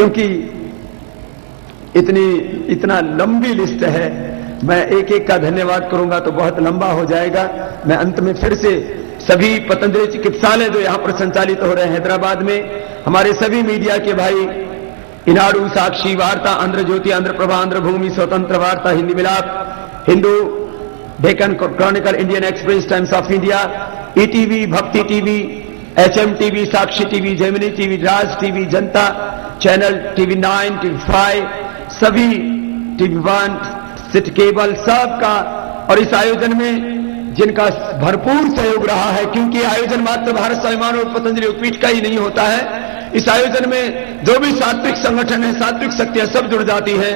क्योंकि इतना लंबी लिस्ट है, मैं एक एक का धन्यवाद करूंगा तो बहुत लंबा हो जाएगा। मैं अंत में फिर से सभी पतंजलि चिकित्सालय जो यहां पर संचालित हो रहे हैं हैदराबाद में, हमारे सभी मीडिया के भाई, इनाडू, साक्षी, वार्ता, आंध्र ज्योति, आंध्र प्रभा, आंध्र भूमि, स्वतंत्र वार्ता, हिंदी मिलाप, Hindu, Deccan Chronicle, Indian express, times of India, ETV, भक्ति टीवी, एचएम टीवी, साक्षी टीवी, जेमिनी टीवी, राज टीवी, जनता चैनल, टीवी 9, टीवी 5, सभी टीवी 1, सिटी केबल, सबका, और इस आयोजन में जिनका भरपूर सहयोग रहा है, क्योंकि आयोजन मात्र भारत स्वाभिमान और पतंजलि योगपीठ का ही नहीं होता है। इस आयोजन में जो भी सात्विक संगठन है, सात्विक शक्तियां सब जुड़ जाती हैं।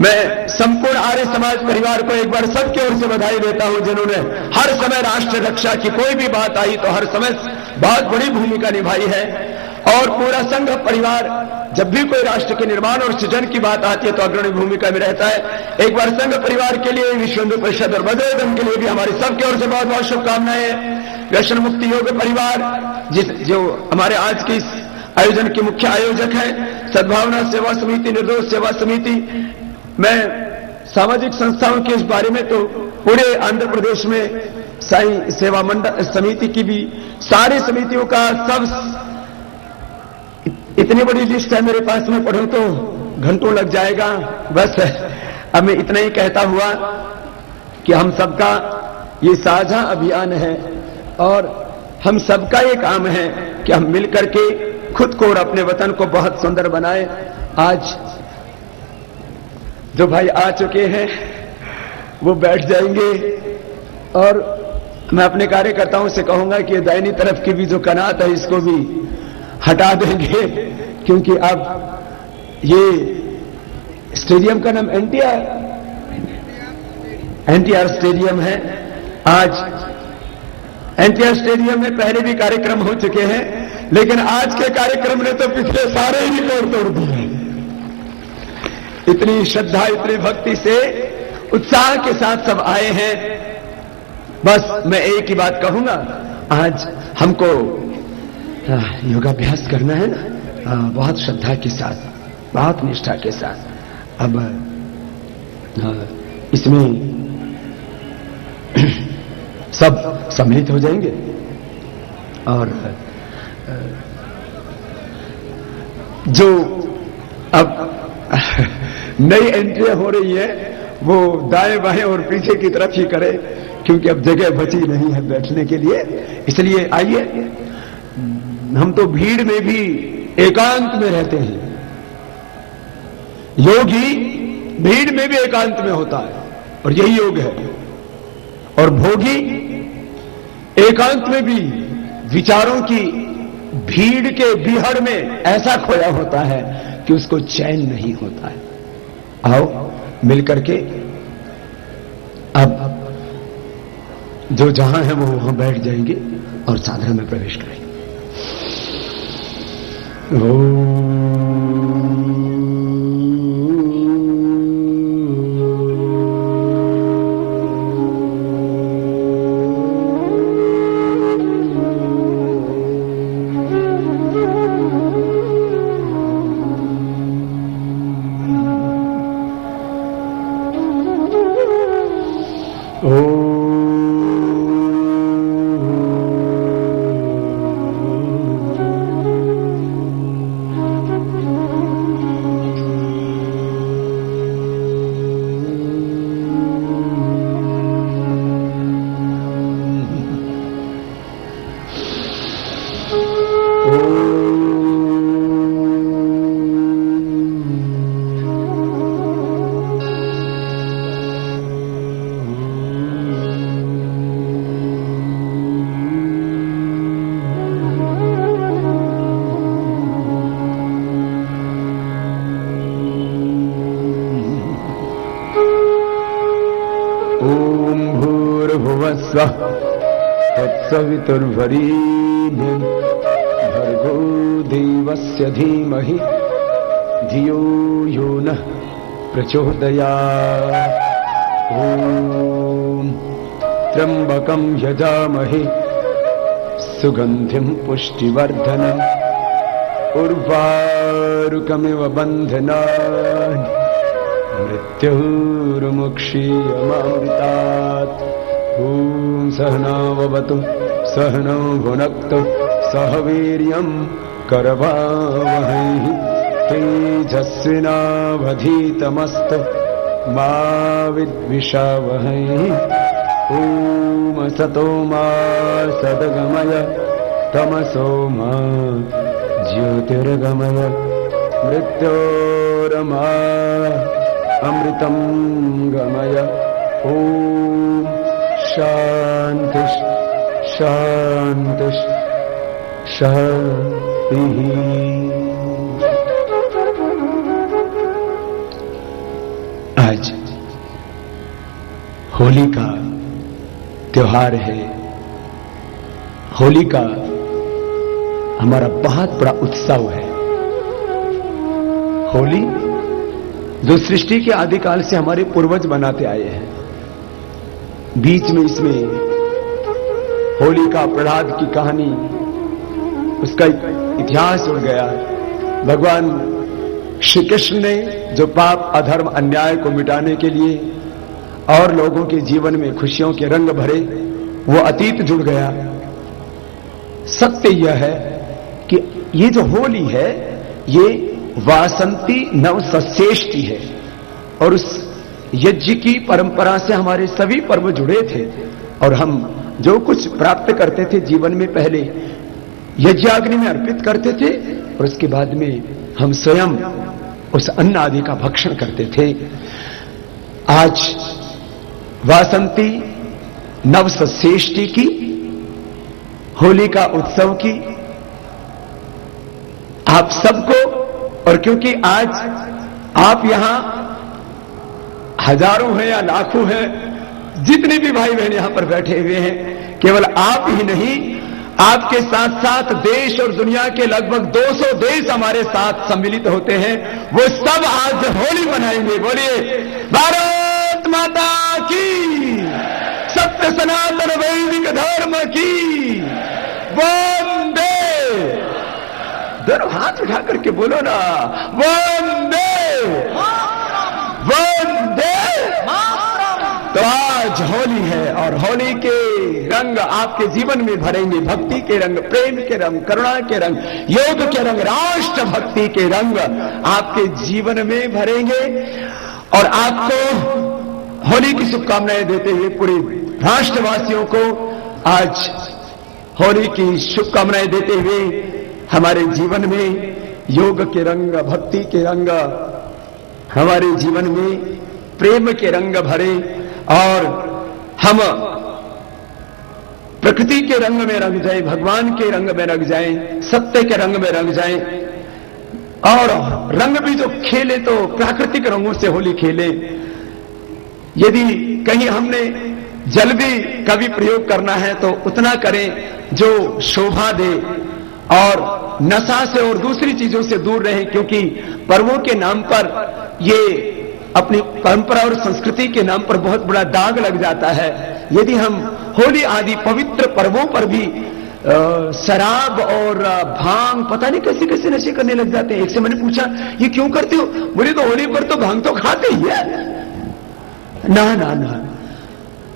मैं संपूर्ण आर्य समाज परिवार को एक बार सबकी ओर से बधाई देता हूं, जिन्होंने हर समय राष्ट्र रक्षा की कोई भी बात आई तो हर समय बहुत बड़ी भूमिका निभाई है। और पूरा संघ परिवार जब भी कोई राष्ट्र के निर्माण और सृजन की बात आती है तो अग्रणी भूमिका में रहता है। एक बार संघ परिवार के लिए, विश्व हिंदू परिषद और बजरंग दल के लिए भी हमारी सबकी ओर से बहुत बहुत शुभकामनाएं। व्यसन मुक्ति योग परिवार जो हमारे आज के इस आयोजन के मुख्य आयोजक हैं, सद्भावना सेवा समिति, निर्दोष सेवा समिति, मैं सामाजिक संस्थाओं के इस बारे में तो पूरे आंध्र प्रदेश में साईं सेवा मंडल समिति की भी, सारी समितियों का सब, इतनी बड़ी लिस्ट है मेरे पास, में पढ़ूं तो घंटों लग जाएगा। बस अब मैं इतना ही कहता हुआ कि हम सबका ये साझा अभियान है और हम सबका ये काम है कि हम मिलकर के खुद को और अपने वतन को बहुत सुंदर बनाएं। आज जो भाई आ चुके हैं वो बैठ जाएंगे और मैं अपने कार्यकर्ताओं से कहूंगा कि दाहिनी तरफ की भी जो कनात है इसको भी हटा देंगे, क्योंकि अब ये स्टेडियम का नाम एनटीआर स्टेडियम है। आज एनटीआर स्टेडियम में पहले भी कार्यक्रम हो चुके हैं, लेकिन आज के कार्यक्रम ने तो पिछले सारे ही रिकॉर्ड तोड़ दिए। इतनी श्रद्धा, इतनी भक्ति से, उत्साह के साथ सब आए हैं। बस मैं एक ही बात कहूंगा, आज हमको योगाभ्यास करना है ना, बहुत श्रद्धा के साथ, बहुत निष्ठा के साथ। अब इसमें सब सम्मिलित हो जाएंगे और जो अब नई एंट्रियां हो रही है वो दाएं बाएं और पीछे की तरफ ही करे, क्योंकि अब जगह बची नहीं है बैठने के लिए। इसलिए आइए, हम तो भीड़ में भी एकांत में रहते हैं, योगी भीड़ में भी एकांत में होता है और यही योग है। और भोगी एकांत में भी विचारों की भीड़ के बिहड़ में ऐसा खोया होता है कि उसको चैन नहीं होता है। आओ मिलकर के अब जो जहां है वो वहां बैठ जाएंगे और साधना में प्रवेश करेंगे। स्वः तत्सवितुर्वरेण्यं भर्गो देवस्य धीमहि धियो यो नः प्रचोदयात्। ॐ त्र्यम्बकं यजामहे सुगन्धिं पुष्टिवर्धनम् उर्वारुकमिव मारुकमिव बन्धनान् मृत्युर्मुक्षीयमामृतात्। ॐ सहनाववतु सहनौ भुनक्तु सह वीर्यं करवावहै तेजस्विनावधीतमस्तु मा विद्विषावहै। ॐ असतो मा सद्गमय तमसो मा ज्योतिर्गमय मृत्योर्मा अमृतं गमय। ॐ शान्ति शान्ति शान्तिः। आज होली का त्योहार है। होली का हमारा बहुत बड़ा उत्सव है। होली जो सृष्टि के आदिकाल से हमारे पूर्वज बनाते आए हैं। बीच में इसमें होली का प्रहलाद की कहानी, उसका इतिहास उड़ गया। भगवान श्री कृष्ण ने जो पाप अधर्म अन्याय को मिटाने के लिए और लोगों के जीवन में खुशियों के रंग भरे, वो अतीत जुड़ गया। सत्य यह है कि ये जो होली है ये वासंती नव सस्येष्टि है और उस यज्ञ की परंपरा से हमारे सभी पर्व जुड़े थे और हम जो कुछ प्राप्त करते थे जीवन में पहले यज्ञाग्नि में अर्पित करते थे और उसके बाद में हम स्वयं उस अन्न आदि का भक्षण करते थे। आज वासंती नव सस्येष्टि की, होली का उत्सव की आप सबको, और क्योंकि आज आप यहां हजारों हैं या लाखों हैं, जितने भी भाई बहन यहां पर बैठे हुए हैं, केवल आप ही नहीं, आपके साथ साथ देश और दुनिया के लगभग 200 देश हमारे साथ सम्मिलित होते हैं। वो सब आज होली मनाएंगे। बोलिए भारत माता की, सत्य सनातन वैदिक धर्म की वंदे। दोनों हाथ उठा करके बोलो ना, वंदे वंदे। तो आज होली है और होली के रंग आपके जीवन में भरेंगे। भक्ति के रंग, प्रेम के रंग, करुणा के रंग, योग के रंग, राष्ट्र भक्ति के रंग आपके जीवन में भरेंगे। और आपको होली की शुभकामनाएं देते हुए पूरे राष्ट्रवासियों को आज होली की शुभकामनाएं देते हुए हमारे जीवन में योग के रंग, भक्ति के रंग, हमारे जीवन में प्रेम के रंग भरे और हम प्रकृति के रंग में रंग जाए, भगवान के रंग में रंग जाए, सत्य के रंग में रंग जाए। और रंग भी जो खेले तो प्राकृतिक रंगों से होली खेले। यदि कहीं हमने जल भी कभी प्रयोग करना है तो उतना करें जो शोभा दे और नशा से और दूसरी चीजों से दूर रहें, क्योंकि पर्वों के नाम पर ये अपनी परंपरा और संस्कृति के नाम पर बहुत बड़ा दाग लग जाता है। यदि हम होली आदि पवित्र पर्वों पर भी शराब और भांग, पता नहीं कैसे कैसे नशे करने लग जाते हैं। एक से मैंने पूछा ये क्यों करते हो? बोले तो होली पर तो भांग तो खाते ही है। ना ना ना,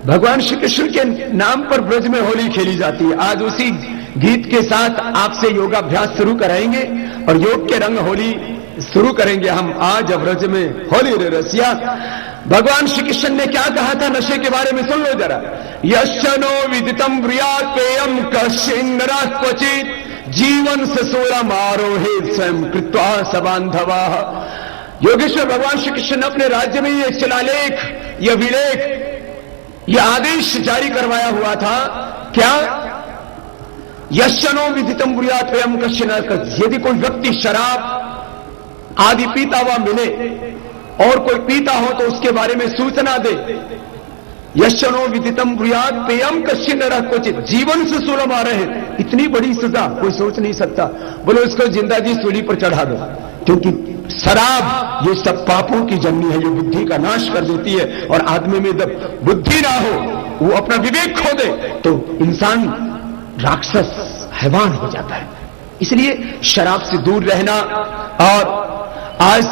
भगवान श्री कृष्ण के नाम पर ब्रज में होली खेली जाती है। आज उसी गीत के साथ आपसे योगाभ्यास शुरू कराएंगे और योग के रंग होली शुरू करेंगे हम आज ब्रज में। होली रे रसिया। भगवान श्री कृष्ण ने क्या कहा था नशे के बारे में, सुन लो जरा। यशनो विदितम ब्रियात पेयम कश्चिन्नरा क्वचित जीवन से सोलम आरोहे स्वयं कृत्वा सबांधवा। योगेश्वर भगवान श्री कृष्ण ने अपने राज्य में ये शिलालेख, यह विलेख, यह आदेश जारी करवाया हुआ था। क्या? यशनो विदितम ब्रियात पेयम कश्चिन्नरा। यदि कोई व्यक्ति शराब आदि पीता हुआ मिले और कोई पीता हो तो उसके बारे में सूचना दे। यशनो विदितम ब्रियात पेयम कश्चिन्नरा क्वचित जीवन से सुलम आ रहे। इतनी बड़ी सजा कोई सोच नहीं सकता। बोलो इसको जिंदा जी सूली पर चढ़ा दो, क्योंकि शराब ये सब पापों की जननी है, जो बुद्धि का नाश कर देती है। और आदमी में जब बुद्धि ना हो, वो अपना विवेक खो दे तो इंसान राक्षस हैवान हो जाता है। इसलिए शराब से दूर रहना, और आज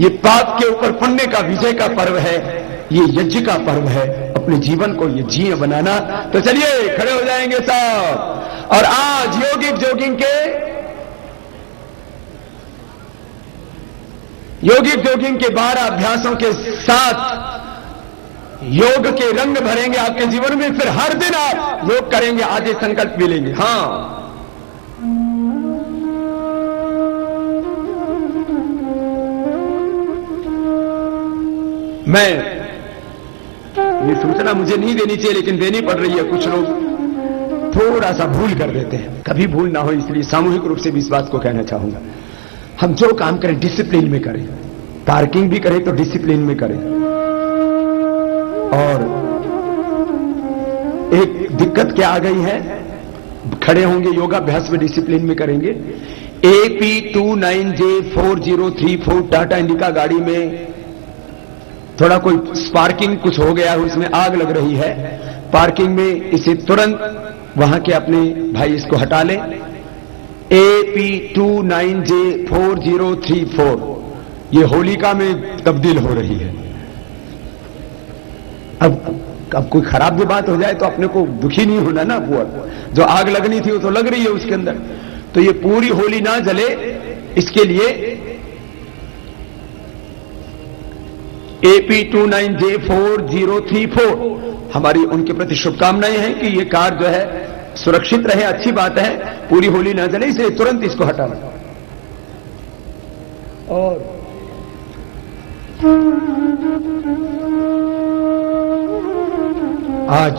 ये पाप के ऊपर पुण्य का विजय का पर्व है, ये यज्ञ का पर्व है, अपने जीवन को ये जीय बनाना। तो चलिए खड़े हो जाएंगे सब, और आज योगिक जोगिंग के 12 अभ्यासों के साथ योग के रंग भरेंगे आपके जीवन में। फिर हर दिन आप योग करेंगे, आगे संकल्प भी लेंगे। हां, मैं ये सूचना मुझे नहीं देनी चाहिए, लेकिन देनी पड़ रही है। कुछ लोग थोड़ा सा भूल कर देते हैं, कभी भूल ना हो, इसलिए सामूहिक रूप से भी इस बात को कहना चाहूंगा। हम जो काम करें डिसिप्लिन में करें, पार्किंग भी करें तो डिसिप्लिन में करें। और एक दिक्कत क्या आ गई है, खड़े होंगे योगाभ्यास में डिसिप्लिन में करेंगे। AP29J4034 टाटा इंडिका गाड़ी में थोड़ा कोई स्पार्किंग कुछ हो गया है, उसमें आग लग रही है पार्किंग में, इसे तुरंत वहां के अपने भाई इसको हटा लें। AP29J4034 ये होलिका में तब्दील हो रही है। अब कोई खराब भी बात हो जाए तो अपने को दुखी नहीं होना ना, वो जो आग लगनी थी वो तो लग रही है उसके अंदर, तो ये पूरी होली ना जले, इसके लिए AP29J4034 हमारी उनके प्रति शुभकामनाएं हैं कि ये कार जो है सुरक्षित रहे, अच्छी बात है, पूरी होली ना जले, इसलिए तुरंत इसको हटाना। और आज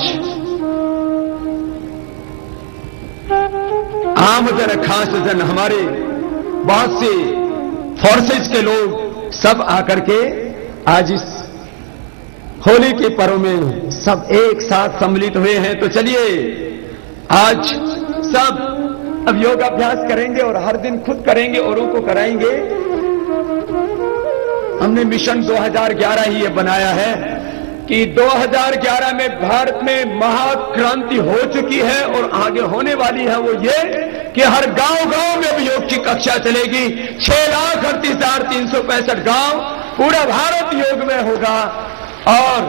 आम जन खास जन हमारे बहुत से फोर्सेज के लोग सब आकर के आज इस होली के पर्व में सब एक साथ सम्मिलित हुए हैं। तो चलिए आज सब अब योगाभ्यास करेंगे, और हर दिन खुद करेंगे, औरों को कराएंगे। हमने मिशन 2011 ही ये बनाया है कि 2011 में भारत में महाक्रांति हो चुकी है और आगे होने वाली है, वो ये कि हर गांव-गांव में अब योग की कक्षा चलेगी। 6,38,365 गांव, पूरा भारत योग में होगा, और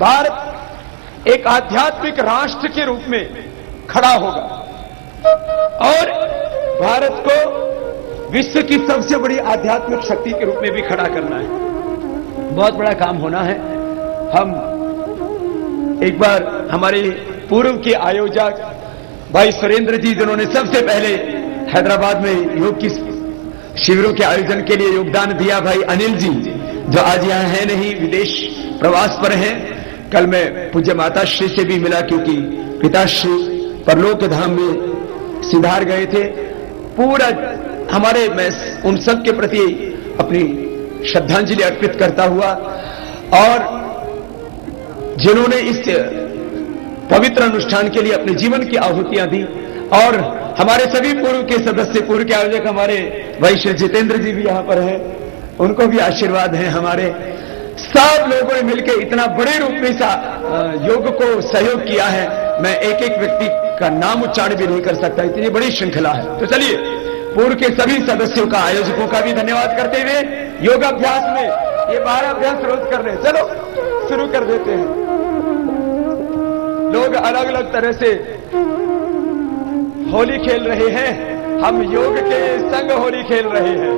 भारत एक आध्यात्मिक राष्ट्र के रूप में खड़ा होगा, और भारत को विश्व की सबसे बड़ी आध्यात्मिक शक्ति के रूप में भी खड़ा करना है। बहुत बड़ा काम होना है। हम एक बार हमारे पूर्व के आयोजक भाई सुरेंद्र जी, जिन्होंने सबसे पहले हैदराबाद में योग की शिविरों के आयोजन के लिए योगदान दिया, भाई अनिल जी, जो आज यहां है नहीं, विदेश प्रवास पर हैं। कल मैं पूज्य माता श्री से भी मिला, क्योंकि पिताश्री परलोक धाम में सिधार गए थे। पूरा हमारे, मैं उन सब के प्रति अपनी श्रद्धांजलि अर्पित करता हुआ, और जिन्होंने इस पवित्र अनुष्ठान के लिए अपने जीवन की आहुतियां दी, और हमारे सभी पूर्व के सदस्य, पूर्व के आयोजक हमारे भाई श्री जितेंद्र जी भी यहां पर हैं, उनको भी आशीर्वाद है। हमारे सब लोगों ने मिलकर इतना बड़े रूप में योग को सहयोग किया है, मैं एक एक व्यक्ति का नाम उच्चारण भी नहीं कर सकता, इतनी बड़ी श्रृंखला है। तो चलिए पूर्व के सभी सदस्यों का, आयोजकों का भी धन्यवाद करते हुए योगाभ्यास में ये 12 अभ्यास रोज कर रहे हैं। चलो शुरू कर देते हैं। लोग अलग अलग तरह से होली खेल रहे हैं, हम योग के संग होली खेल रहे हैं।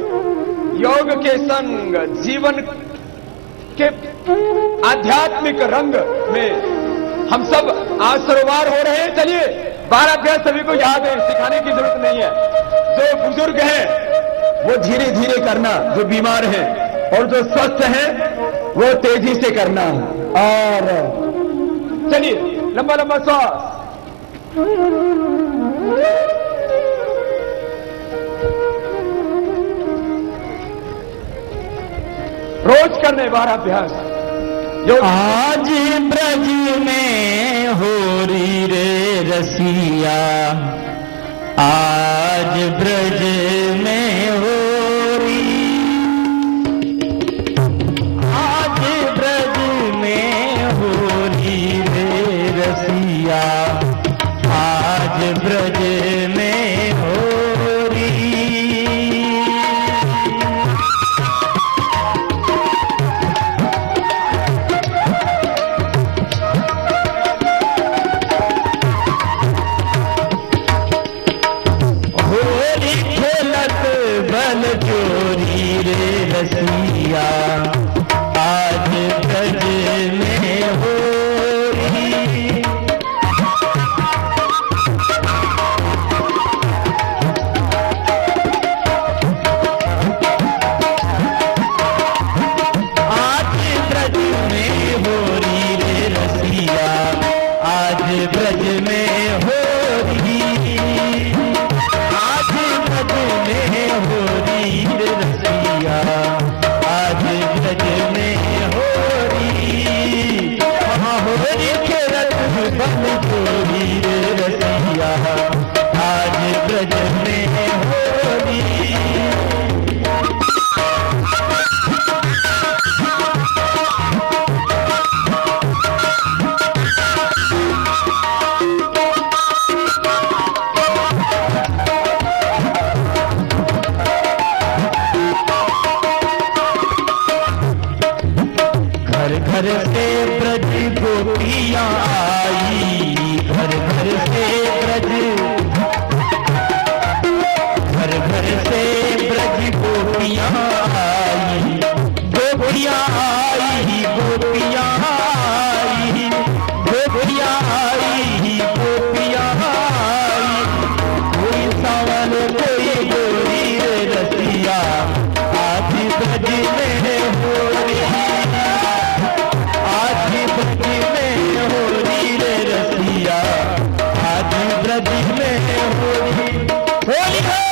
योग के संग जीवन के आध्यात्मिक रंग में हम सब आज सरोवर हो रहे हैं। चलिए 12 अभ्यास सभी को याद है, सिखाने की जरूरत नहीं है। जो बुजुर्ग हैं वो धीरे धीरे करना, जो बीमार हैं, और जो स्वस्थ हैं वो तेजी से करना। और चलिए लंबा लंबा श्वास, रोज करने 12 अभ्यास। आज ब्रज में होरी रे रसिया, आज ब्रज में होरी, आज ब्रज में होरी रे रसिया, आज ब्रज रसिया आज ब्रज में होरी। आज ब्रज में होरी रे रसिया आज ब्रज में होरी। आज ब्रज में होरी रे रसिया आज ब्रज में होरी। हाँ होरी खेलत बन जोरी रे रसिया आज ब्रज में होरी। घर घर से ब्रज गोपियाँ आई। घर घर से ब्रज घर घर से ब्रज गोपियाँ आई। गोपियाँ आई गोपियाँ आई गोपियाँ आई गोपियाँ आई। कोई सावन कोई गोरी रे रसिया आज ब्रज में होरी। आज ब्रज में होरी रे रसिया आज ब्रज में होरी। होली है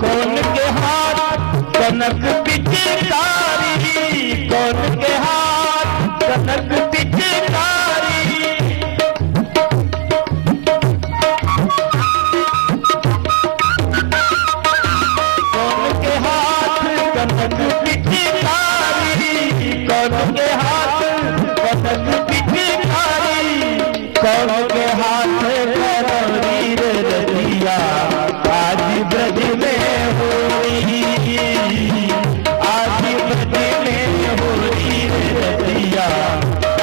कौन के हाथ कनक पिचकारी। कौन के हाथ कनक पिचकारी। कौन के हाथ कनक पिचकारी। कौन के हाथ कनक पिचकारी। कौन के हाथ करौरी रे रसिया आज ब्रज में होरी। आज ब्रज में होरी रे रसिया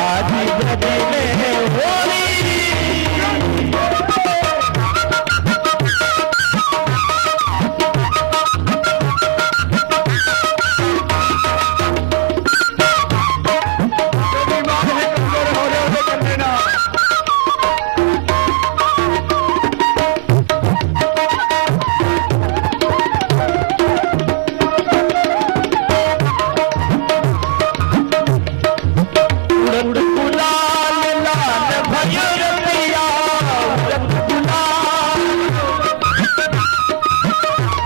आज ब्रज में होरी। उड़द गुलाल लाल भयो रसिया उड़द गुलाल।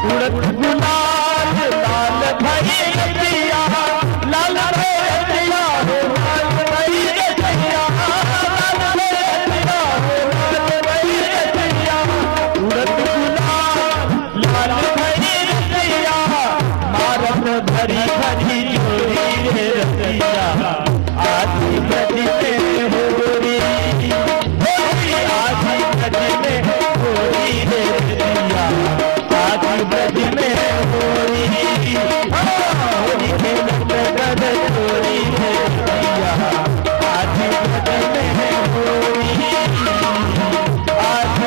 उड़द गुलाल लाल भई रसिया लाल भई रसिया हो लाल भई रसिया लाल भई रसिया हो लाल भई रसिया। उड़द गुलाल लाल भई रसिया मारत भरी भरी जोरी रे रसिया आज ब्रज में होरी। होरी आज ब्रज में होरी रे रसिया आज ब्रज में होरी। होरी खेलत ब्रज जोरी रे रसिया आज ब्रज में होरी। आज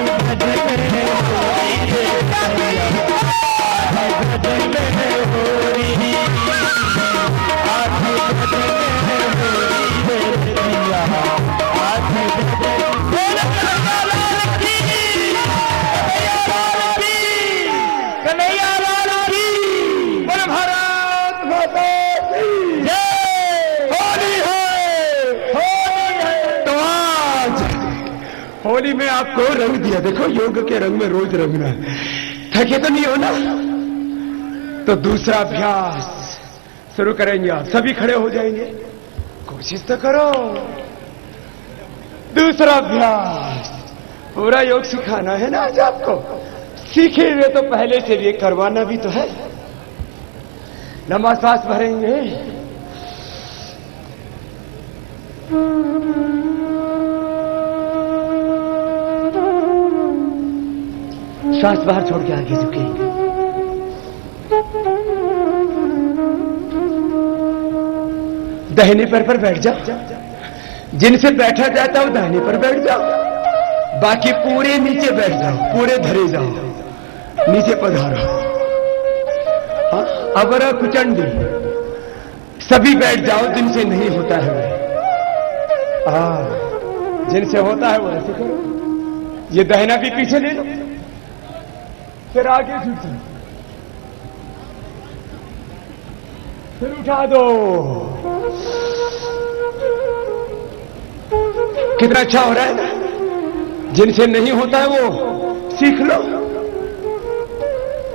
ब्रज में होरी रे रसिया आज ब्रज में होरी। आज ब्रज में होरी रे रसिया आज ब्रज में। कन्हैया लाल की बोल भारत माता की जय। होली है तो आज होली में आपको रंग दिया। देखो योग के रंग में रोज रंगना। थके तो नहीं हो ना? तो दूसरा अभ्यास शुरू करेंगे। आप सभी खड़े हो जाएंगे। कोशिश तो करो। दूसरा अभ्यास पूरा योग सिखाना है ना आज आपको। सीखे हुए तो पहले से भी करवाना भी तो है। लंबा सांस भरेंगे। श्वास बाहर छोड़ के आगे झुके। दाहिने पैर पर बैठ जाओ। जिनसे बैठा जाता है वो दाहिने पर बैठ जाओ, बाकी पूरे नीचे बैठ जाओ, पूरे धरे जाओ, नीचे पधारो। हाँ, अवर कुचंडी सभी बैठ जाओ जिनसे नहीं होता है वो। जिनसे होता है वो ऐसे करो। ये दाहिना भी पीछे ले लो, फिर आगे झुक जाओ, फिर उठा दो। कितना अच्छा हो रहा है ना। जिनसे नहीं होता है वो सीख लो,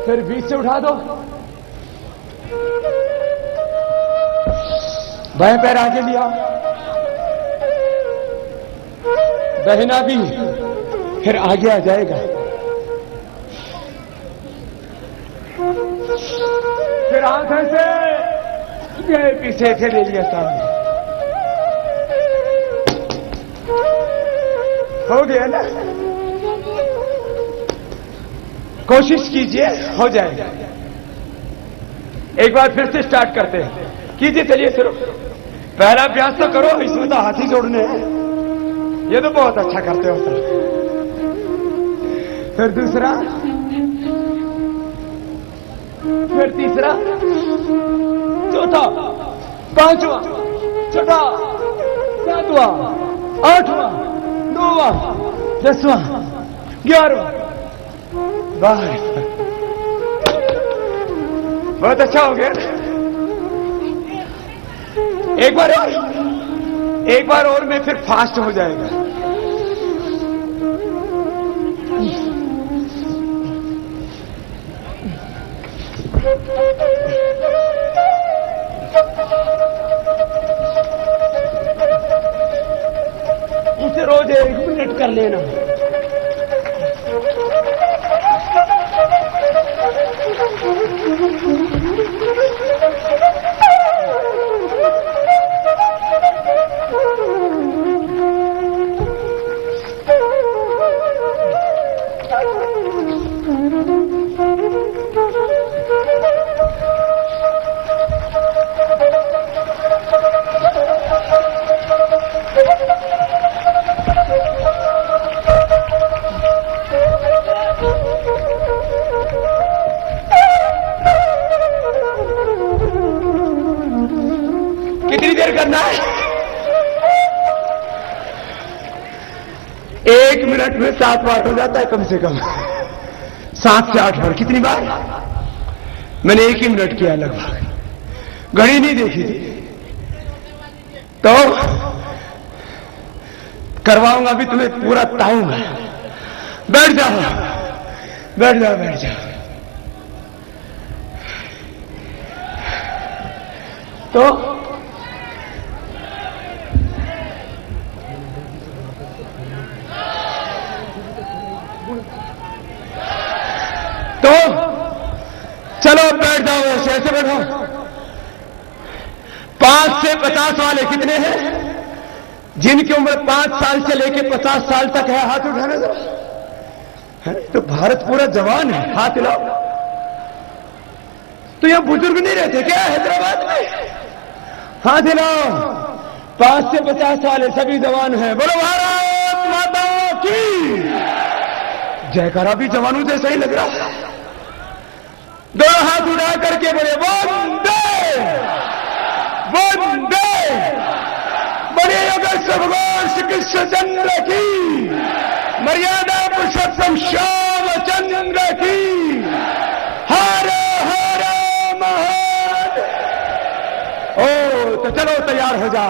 फिर बीच से उठा दो। बाएं पैर आगे लिया, दाहिना भी फिर आगे आ जाएगा। फिर हाथ ऐसे गए पीछे, फिर ले लिया सामने। हो गया ना। कोशिश कीजिए, हो जाएगा। एक बार फिर से स्टार्ट करते हैं। कीजिए, चलिए शुरू। पहला अभ्यास तो करो, इसमें तो हाथी जोड़ने हैं। ये तो बहुत अच्छा करते हो सर। फिर दूसरा, फिर तीसरा, चौथा, पांचवा, छठा, सातवां, आठवां, नौवां, 10वां, 11वां। बाहर। बहुत अच्छा हो गया। एक बार और में फिर फास्ट हो जाएगा। इसे रोज 1 मिनट कर लेना। कितनी देर करना है? 1 मिनट में 7 बार हो जाता है, कम से कम 7 से 8 बार। कितनी बार? मैंने 1 ही मिनट किया लगभग, घड़ी नहीं देखी थी। तो करवाऊंगा भी तुम्हें, पूरा ताऊंगा। बैठ जाओ, बैठ जाओ, बैठ जाओ। तो चलो बैठ जाओ, ऐसे बैठो। 5 से 50 वाले कितने हैं? जिनकी उम्र 5 साल से लेकर 50 साल तक है, हाथ उठाने दो। तो भारत पूरा जवान है, हाथ हिलाओ। तो यहां बुजुर्ग नहीं रहते क्या हैदराबाद में? हाथ हिलाओ। 5 से 50 वाले सभी जवान हैं। बोलो भारत माता की। जयकारा भी जवानों जैसा ही लग रहा है। दोनों हाथ उठा करके बोले वंदे वंदे। बड़े योगेश्वर भगवान श्री कृष्ण चंद्र की, मर्यादा पुरुषोत्तम श्याम चंद्र की। हर हर महादेव। ओ तो चलो तैयार हो जा।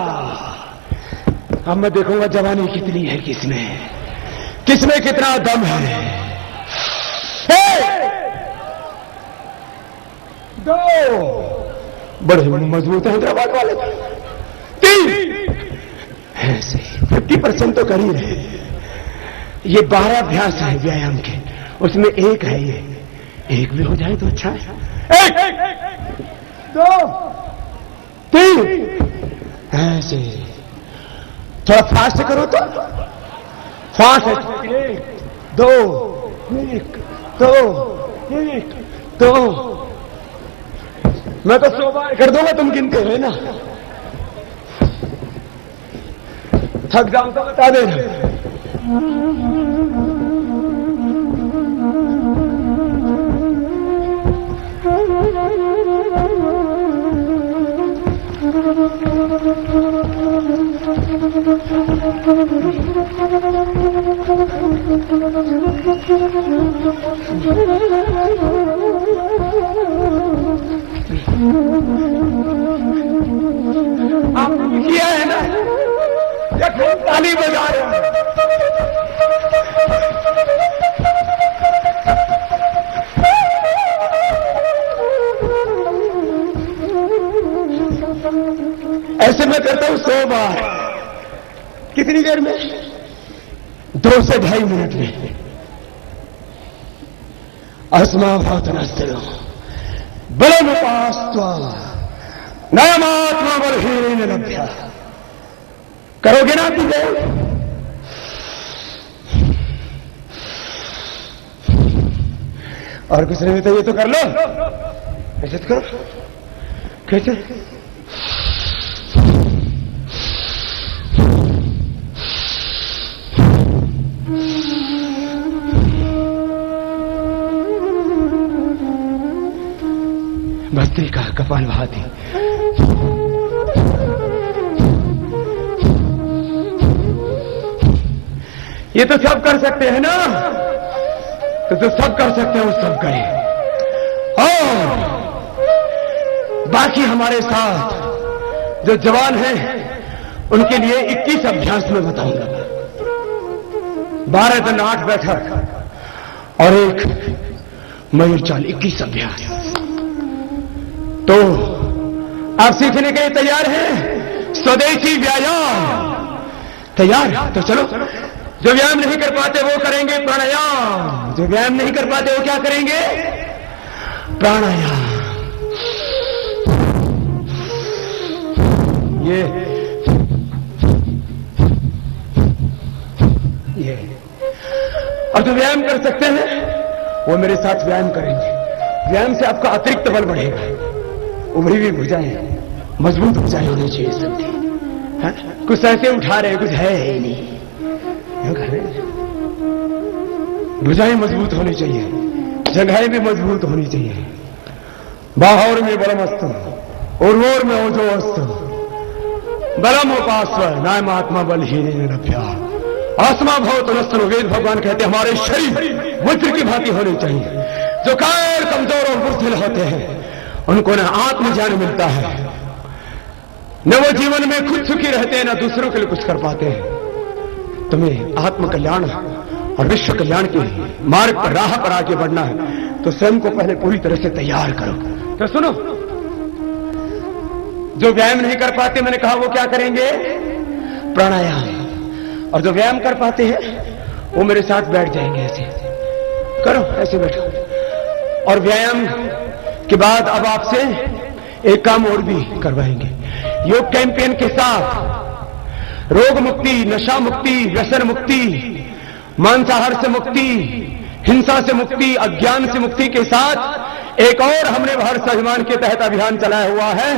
अब मैं देखूंगा जवानी कितनी है, किसमें कितना दम है। 1 2 बड़े मजबूत है हैदराबाद वाले। 3 ऐसे 50% तो कर ही रहे। ये 12 अभ्यास है व्यायाम के, उसमें 1 है ये। 1 भी हो जाए तो अच्छा है। 1 2 3 ऐसे। थोड़ा फास्ट करो तो। फास्ट है। 1 2 1 तो मैं तो 100 बार कर दूंगा, तुम गिनते हो ना। थक जाऊं तो बता देना। आपने किया है ना, या खूब ताली बजा रहे हो। ऐसे मैं करता हूं 100 बार। कितनी देर में? 2 से 2.5 मिनट में। अस्माभातनस्तरो बलमुपास्त्वा नयमात्मा बलहीन लभ्या। करोगे ना तुझे? और कुछ नहीं तो ये तो कर लो। कैसे तो करो, कैसे? भस्त्रिका कपालभाति। ये तो सब कर सकते हैं ना, तो जो सब कर सकते हैं वो सब करें। और बाकी हमारे साथ जो जवान हैं उनके लिए 21 अभ्यास में बताऊंगा। 12 दिन 8 बैठक और एक मयूर चाल, 21 अभ्यास। तो आप सीखने के लिए तैयार हैं? स्वदेशी व्यायाम तैयार? तो चलो, जो व्यायाम नहीं कर पाते वो करेंगे प्राणायाम। जो व्यायाम नहीं कर पाते वो क्या करेंगे? प्राणायाम। ये और जो व्यायाम कर सकते हैं वो मेरे साथ व्यायाम करेंगे। व्यायाम से आपका अतिरिक्त बल बढ़ेगा। उभरी हुई भुजाएं, मजबूत भुजाएं होनी चाहिए सबकी। कुछ ऐसे उठा रहे, कुछ है ही नहीं। भुजाएं मजबूत होनी चाहिए, जगहें भी मजबूत होनी चाहिए। बाहर में बलमस्तु उर्वोर में ओजोस्तु बलम उपास्व नायमात्मा बलहीन लभ्या। आसमा भवत नस्तु। वेद भगवान कहते हैं हमारे शरीर वज्र की भांति होने चाहिए। जो कायर, कमजोर और बुर्जिल होते हैं उनको न आत्मज्ञान मिलता है, न वो जीवन में खुद सुखी रहते हैं, न दूसरों के लिए कुछ कर पाते हैं। तुम्हें आत्म कल्याण और विश्व कल्याण के मार्ग पर, राह पर आगे बढ़ना है तो स्वयं को पहले पूरी तरह से तैयार करो। तो सुनो, जो व्यायाम नहीं कर पाते, मैंने कहा वो क्या करेंगे? प्राणायाम। और जो व्यायाम कर पाते हैं वो मेरे साथ बैठ जाएंगे। ऐसे करो, ऐसे बैठो। और व्यायाम के बाद अब आपसे एक काम और भी करवाएंगे। योग कैंपेन के साथ रोग मुक्ति, नशा मुक्ति, व्यसन मुक्ति, मांसाहार से मुक्ति, हिंसा से मुक्ति, अज्ञान से मुक्ति के साथ एक और हमने भारत स्वाभिमान के तहत अभियान चलाया हुआ है।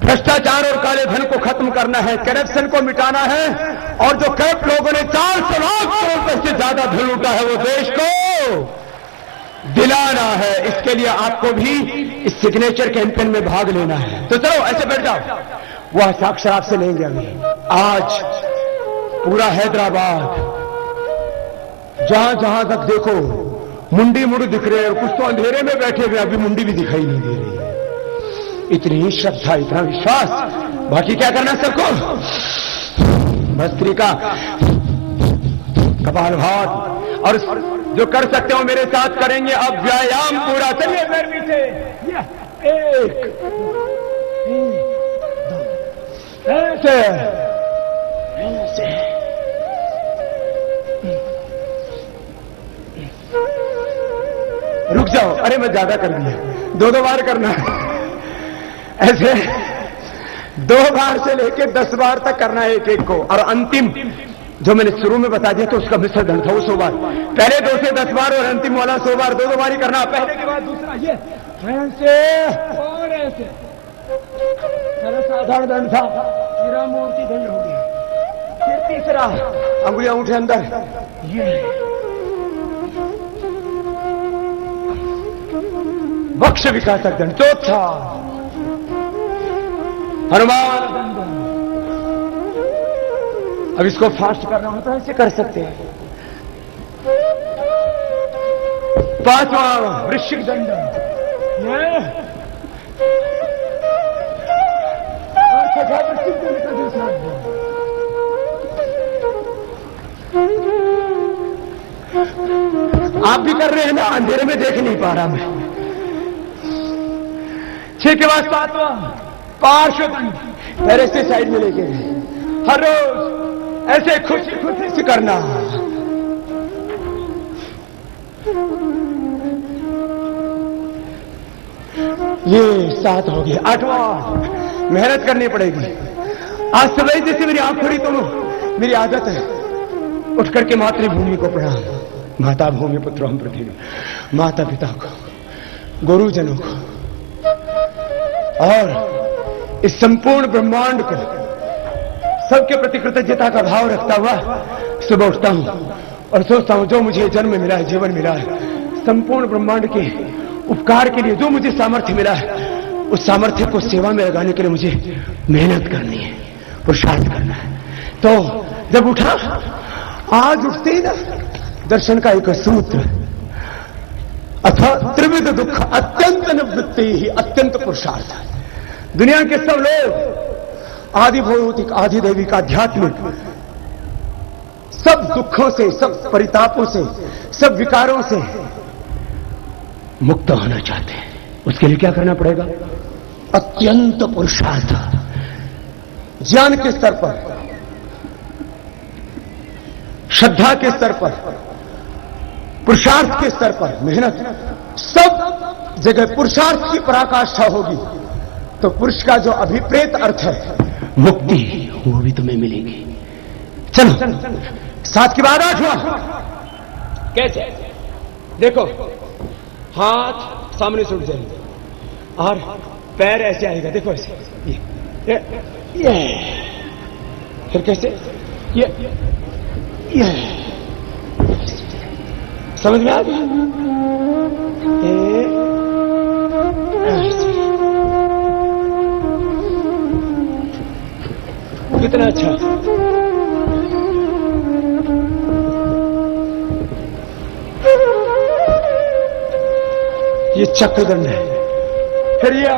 भ्रष्टाचार और काले धन को खत्म करना है, करप्शन को मिटाना है। और जो करप्ट लोगों ने 400 लाख करोड़ रुपए से ज्यादा धन लूटा है वो देश को दिलाना है। इसके लिए आपको भी इस सिग्नेचर कैंपेन में भाग लेना है। तो चलो ऐसे बैठ जाओ, वह साक्षर आपसे लेंगे। अभी आज पूरा हैदराबाद जहां जहां तक देखो मुंडी मुड़ दिख रहे हैं, और कुछ तो अंधेरे में बैठे हुए, अभी मुंडी भी दिखाई नहीं दे रही है। इतनी श्रद्धा, इतना विश्वास। बाकी क्या करना सबको? भस्त्रिका कपालभाति। और जो कर सकते हो मेरे साथ करेंगे अब व्यायाम पूरा। चलिए मेरे पीछे। एक, ऐसे ऐसे रुक जाओ। अरे मैं ज्यादा कर दिया, 2 बार करना है। ऐसे 2 बार से लेकर 10 बार तक करना है एक एक को। और अंतिम जो मैंने शुरू में बता दिया तो उसका मिश्र दंड था वो 100 बार। पहले 2 से 10 बार और अंतिम वाला 100 बार, 2 बार ही करना। पहले के बाद दूसरा ये ऐसे और ऐसे। पहले साधारण दंड था, फिर मूर्ति दंड हो गया, फिर तीसरा अंगुलियां उठे अंदर, ये वक्ष विकासक दंड। चौथा हनुमान दंड। अब इसको फास्ट करना हो तो ऐसे कर सकते हैं। 5वां वृश्चिक दंड, ये और 6वां वृश्चिक दंड का दूसरा। आप भी कर रहे हैं ना, अंधेरे में देख नहीं पा रहा मैं। 6 के बाद 7वां पार्श्व दंड, पैर से साइड में लेके गए, हर रोज ऐसे खुशी खुशी से करना। ये 7 हो गया। 8वां मेहनत करनी पड़ेगी। आज सुबह जैसे मेरी आंख खुली तो मेरी आदत है उठ करके मातृभूमि को प्रणाम। माता भूमि पुत्रों पृथ्वी, माता पिता को, गुरुजनों को और इस संपूर्ण ब्रह्मांड को, सबके प्रति कृतज्ञता का भाव रखता हुआ सुबह उठता हूं और सोचता हूं जो मुझे जन्म मिला है, जीवन मिला है, संपूर्ण ब्रह्मांड के उपकार के लिए जो मुझे सामर्थ्य मिला है, उस सामर्थ्य को सेवा में लगाने के लिए मुझे मेहनत करनी है, पुरुषार्थ करना है। तो जब उठा, आज उठते ही ना दर्शन का एक सूत्र अथवा त्रिविध दुख अत्यंत निवृत्ति ही अत्यंत पुरुषार्थ। दुनिया के सब लोग आदि भौतिक, आदि दैविक, आध्यात्मिक सब दुखों से, सब परितापों से, सब विकारों से मुक्त होना चाहते हैं। उसके लिए क्या करना पड़ेगा? अत्यंत पुरुषार्थ। ज्ञान के स्तर पर, श्रद्धा के स्तर पर, पुरुषार्थ के स्तर पर मेहनत, सब जगह पुरुषार्थ की पराकाष्ठा होगी तो पुरुष का जो अभिप्रेत अर्थ है मुक्ति, वो भी तुम्हें मिलेगी। चलो 7 के बाद 8वां। कैसे? देखो, हाथ सामने से उठ जाएंगे और पैर ऐसे आएगा। देखो ऐसे, ये फिर कैसे, ये समझ में आ गया? कितना अच्छा। ये चक्रदंड है। फिर ये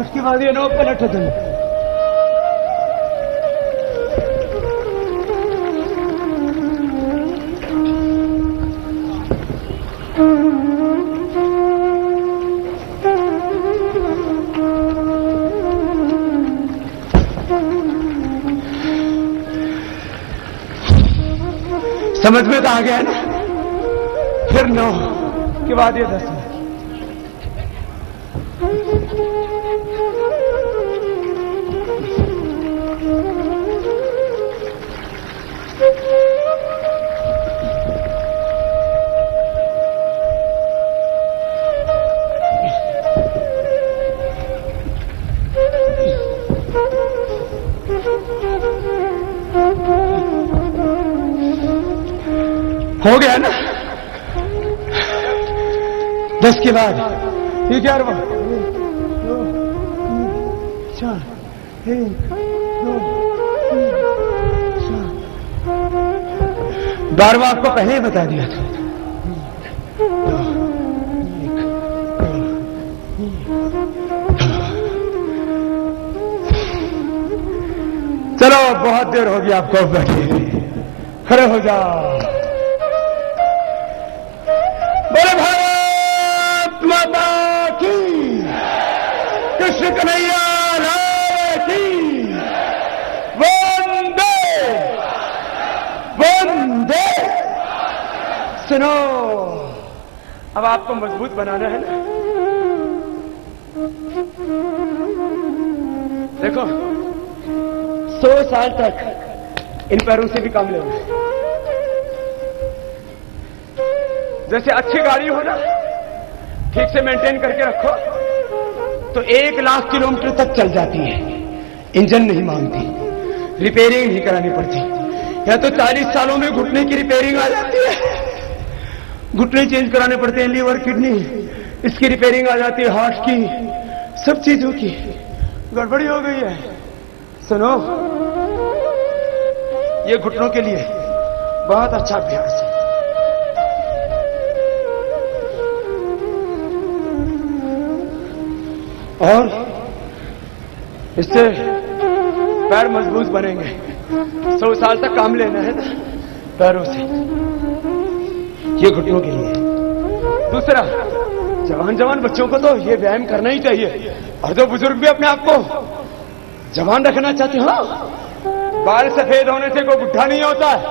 उसके बाद ये 9 पलट दंड। समझ में तो आ गया ना? फिर 9 के बाद ये 10। हो गया ना? 10 के बाद ये 11वां, 2, 3, 4, 1, 2, 3, 4। 12वां आपको पहले ही बता दिया था। 2, 1, 2। चलो, बहुत देर होगी आपको, बैठिए, खड़े हो जाओ। बोले भारत माता की, कृष्ण कन्हैया लाल की, वंदे वंदे। सुनो, अब आपको मजबूत बनाना है ना? देखो, 100 साल तक इन पैरों से भी काम ले। जैसे अच्छी गाड़ी हो ना, ठीक से मेंटेन करके रखो तो 1 लाख किलोमीटर तक चल जाती है, इंजन नहीं मांगती, रिपेयरिंग नहीं करानी पड़ती। या तो 40 सालों में घुटने की रिपेयरिंग आ जाती है, घुटने चेंज कराने पड़ते हैं, लीवर किडनी इसकी रिपेयरिंग आ जाती है, हार्ट की, सब चीजों की गड़बड़ी हो गई है। सुनो, ये घुटनों के लिए बहुत अच्छा अभ्यास है। और इससे पैर मजबूत बनेंगे। 100 साल तक काम लेना है ना पैरों से, ये घुटनों के लिए। दूसरा, जवान बच्चों को तो ये व्यायाम करना ही चाहिए, और जो बुजुर्ग भी अपने आप को जवान रखना चाहते हो। बाल सफेद होने से कोई बुढ़ा नहीं होता है,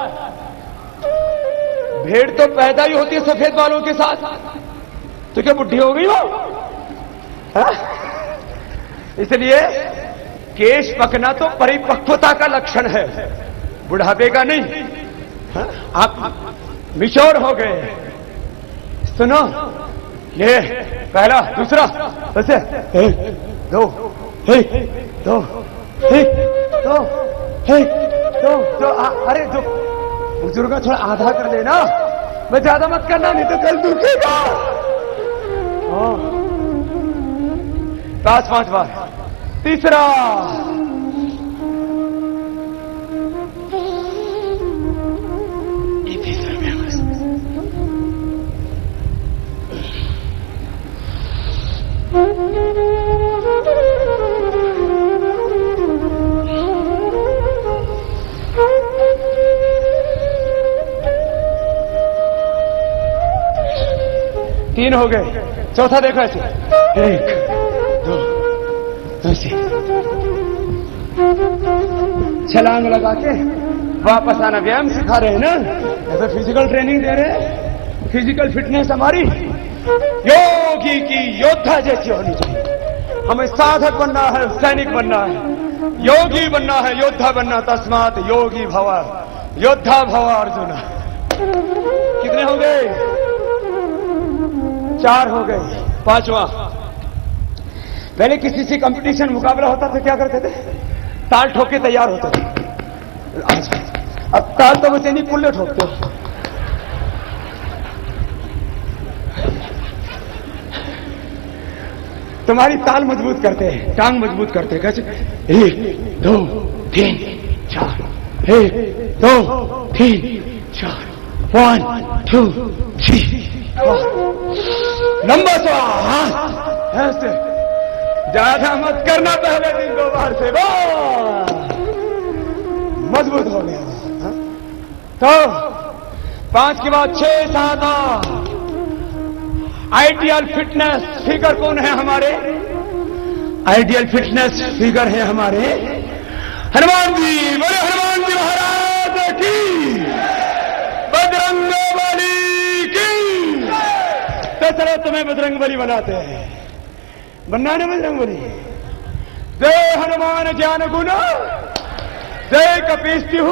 भेड़ तो पैदा ही होती है सफेद बालों के साथ, तो क्या बुढ़ी हो गई हो? इसलिए केश पकना तो परिपक्वता का लक्षण है, बुढ़ापे का नहीं। आप मिश्योर हो गए। सुनो, ये पहला, दूसरा, ऐसे 1 2 1 2 1 2 1 2 2। अरे जो बुजुर्ग थोड़ा आधा कर लेना, मैं ज्यादा मत करना, नहीं तो कल दुखेगा। 5 बार। तीसरा, ये तीसरा अभ्यास। तीन हो गए, चौथा देखो ऐसे, 1 2 ऐसे छलांग लगा के वापस आना। व्यायाम सिखा रहे हैं ना, ऐसे फिजिकल ट्रेनिंग दे रहे हैं। फिजिकल फिटनेस हमारी योगी की योद्धा जैसी होनी चाहिए। हमें साधक बनना है, सैनिक बनना है, योगी बनना है, योद्धा बनना। तस्मात योगी भव योद्धा भव अर्जुन। कितने हो गए? 4 हो गए। 5वां, पहले किसी से कंपटीशन मुकाबला होता था, क्या करते थे? ताल ठोक के तैयार होते थे। अब ताल तो बचे नहीं, पुल्ले ठोकते हो। तुम्हारी ताल मजबूत करते हैं, टांग मजबूत करते हैं। कैसे? 1 2 3 4 1 2 3 4 1 2 3 4। लंबा श्वास ऐसे, ज्यादा मत करना, पहले दिन 2 बार से मजबूत हो गया। तो 5 के बाद 6 7 8। आइडियल फिटनेस फिगर कौन है हमारे? आइडियल फिटनेस फिगर है हमारे हनुमान जी। बोले हनुमान जी महाराज की, बजरंगबली की। तो चलो तुम्हें बजरंगबली बनाते हैं। बनना है बजरंगबली। जय हनुमान ज्ञान गुण, जय कपीसु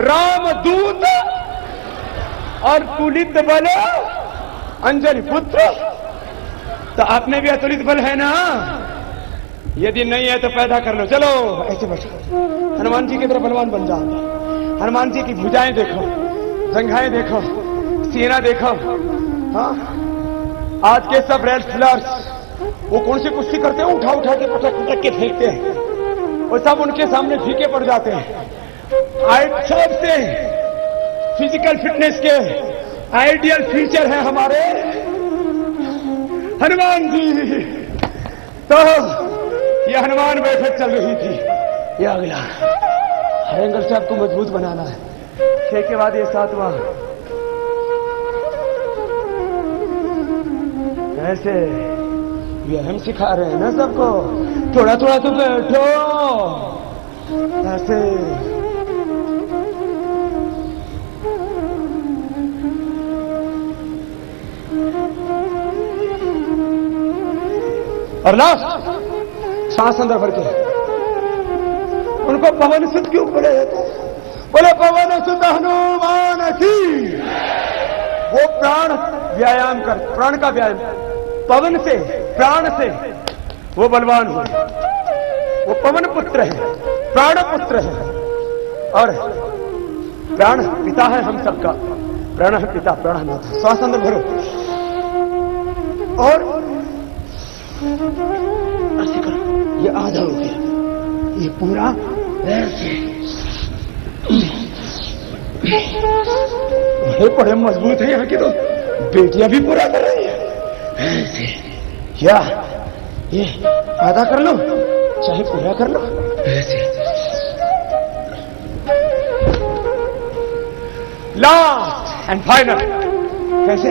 रामदूत और तुलित बल अंजलि पुत्र। तो आपने भी अतुलित बल है ना? यदि नहीं है तो पैदा कर लो। चलो ऐसे बैठो, हनुमान जी की तरह बलवान बन जाओ। हनुमान जी की भुजाएं देखो, जंघाएं देखो, सीना देखो। हाँ, आज के सब रेसलर्स वो कौन सी कुश्ती करते हैं? उठा उठा के पटक पटक के फेंकते हैं, वो सब उनके सामने फीके पड़ जाते हैं। सबसे फिजिकल फिटनेस के आइडियल फीचर है हमारे हनुमान जी। तो ये हनुमान बैठक चल रही थी। ये अगला हर एंगल से आपको मजबूत बनाना है। 6 के बाद ये 7वां। ऐसे ये हम सिखा रहे हैं ना सबको, थोड़ा थोड़ा तो बैठो ऐसे। और लास्ट, सांस अंदर भर के उनको पवन सुत क्यों बोले जाते हैं? बोले पवन सुत हनुमान की। वो प्राण व्यायाम कर, प्राण का व्यायाम, पवन से, प्राण से वो बलवान हुए। वो पवन पुत्र है, प्राण पुत्र है, और प्राण पिता है हम सबका। प्राण है पिता, प्राण है माता। श्वास अंदर भरो और ऐसे करो। ये आधा हो गया, ये पूरा ऐसे। बड़े मजबूत है यहाँ की तो बेटियां भी पूरा कर रही है ऐसे। या ये आधा कर लो चाहे पूरा कर लो ऐसे। लास्ट एंड फाइनल कैसे?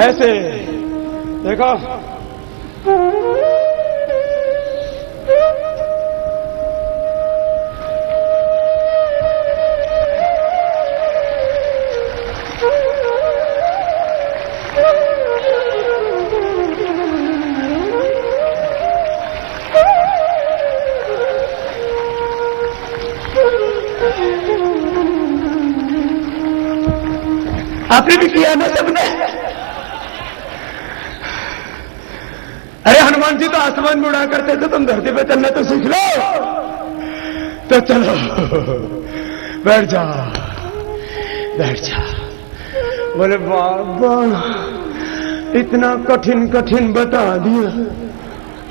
ऐसे देखो, आपने भी किया ना सबने? अरे हनुमान जी तो आसमान में उड़ा करते थे, तुम धरती पे चलना तो सीख लो। तो चलो बैठ जा, बैठ जा। बोले बाबा इतना कठिन कठिन बता दिया,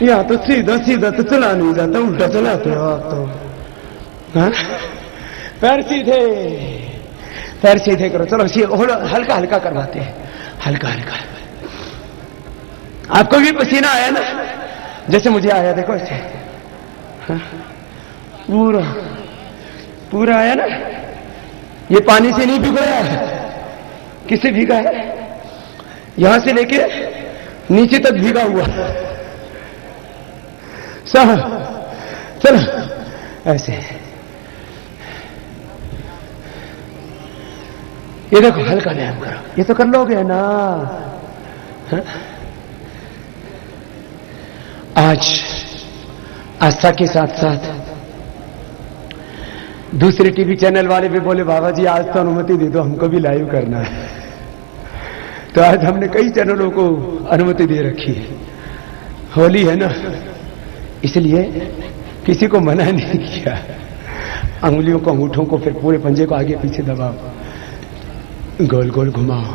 या तो सीधा सीधा तो चला नहीं जाता, उल्टा चलाते हो आप तो। हाँ? पैर सीधे, पैर सीधे करो। चलो हल्का हल्का करवाते हैं, हल्का हल्का। आपको भी पसीना आया ना, जैसे मुझे आया, देखो ऐसे। हाँ? पूरा पूरा आया ना। ये पानी से नहीं भिगोया है, किससे भीगा है? यहां से लेके नीचे तक भीगा हुआ। चलो ऐसे। ये देखो हल्का व्यायाम करो, ये तो कर लोगे ना। हाँ? आज आस्था के साथ साथ दूसरे टीवी चैनल वाले भी बोले बाबा जी आज तो अनुमति दे दो, हमको भी लाइव करना है। तो आज हमने कई चैनलों को अनुमति दे रखी है। होली है ना, इसलिए किसी को मना नहीं किया। अंगुलियों को, अंगूठों को, फिर पूरे पंजे को आगे पीछे दबाओ, गोल गोल घुमाओ।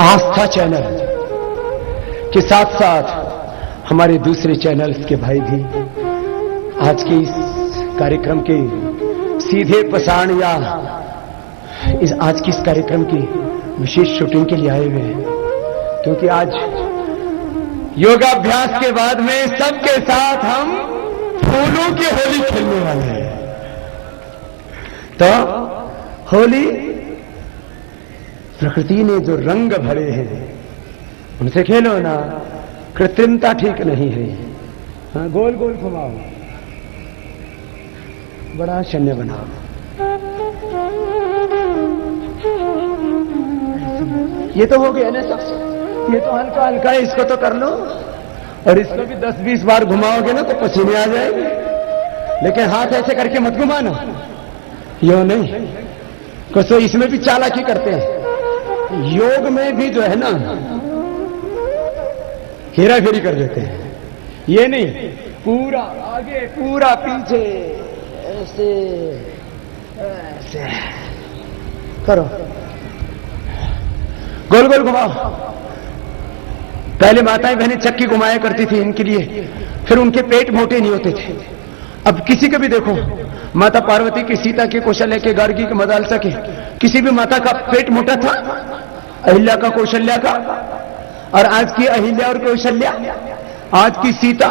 आस्था चैनल के साथ साथ हमारे दूसरे चैनल्स के भाई भी आज के इस कार्यक्रम के सीधे प्रसारण या आज की इस कार्यक्रम की विशेष शूटिंग के लिए आए हुए हैं, क्योंकि आज योगाभ्यास के बाद में सबके साथ हम फूलों की होली खेलने वाले हैं। तो होली प्रकृति ने जो रंग भरे हैं उनसे खेलो ना, कृत्रिमता ठीक नहीं है। हाँ, गोल गोल घुमाओ, बड़ा शन्य बनाओ। ये तो हो गया ना सब, ये तो हल्का हल्का है, इसको तो कर लो। और इसको भी 10-20 बार घुमाओगे ना तो पसीने आ जाएंगे। लेकिन हाथ ऐसे करके मत घुमाना, यो नहीं। कुछ इसमें भी चालाकी करते हैं, योग में भी जो है ना हेरा फेरी कर देते हैं। ये नहीं, पूरा आगे पूरा पीछे, ऐसे ऐसे करो, गोल गोल घुमाओ। पहले माताएं बहनें चक्की घुमाया करती थी इनके लिए, फिर उनके पेट मोटे नहीं होते थे। अब किसी के भी देखो, माता पार्वती के, सीता के, कौशल्या के, गार्गी के, मदालसा के, किसी भी माता का पेट मोटा था? अहिल्या का, कौशल्या का। और आज की अहिल्या और कौशल्या, आज की सीता,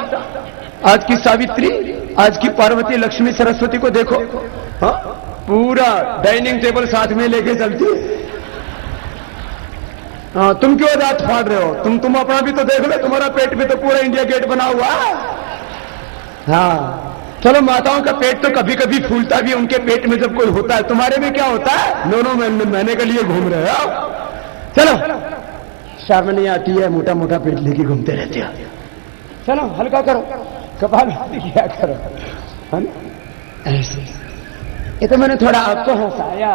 आज की सावित्री, आज की पार्वती, लक्ष्मी, सरस्वती को देखो। हाँ, पूरा डाइनिंग टेबल साथ में लेके चलती है। हाँ, तुम क्यों दांत फाड़ रहे हो? तुम अपना भी तो देख लो, तुम्हारा पेट भी तो पूरा इंडिया गेट बना हुआ है। हाँ, चलो माताओं का पेट तो कभी कभी फूलता भी, उनके पेट में जब कोई होता है। तुम्हारे में क्या होता है? दोनों महीने के लिए घूम रहे हो। चलो शर्म नहीं आती है, मोटा मोटा पेट लेके घूमते रहते हो। चलो हल्का करो, कपालभाति किया करो, है ना? ऐसे ये तो मैंने थोड़ा आपको हंसाया,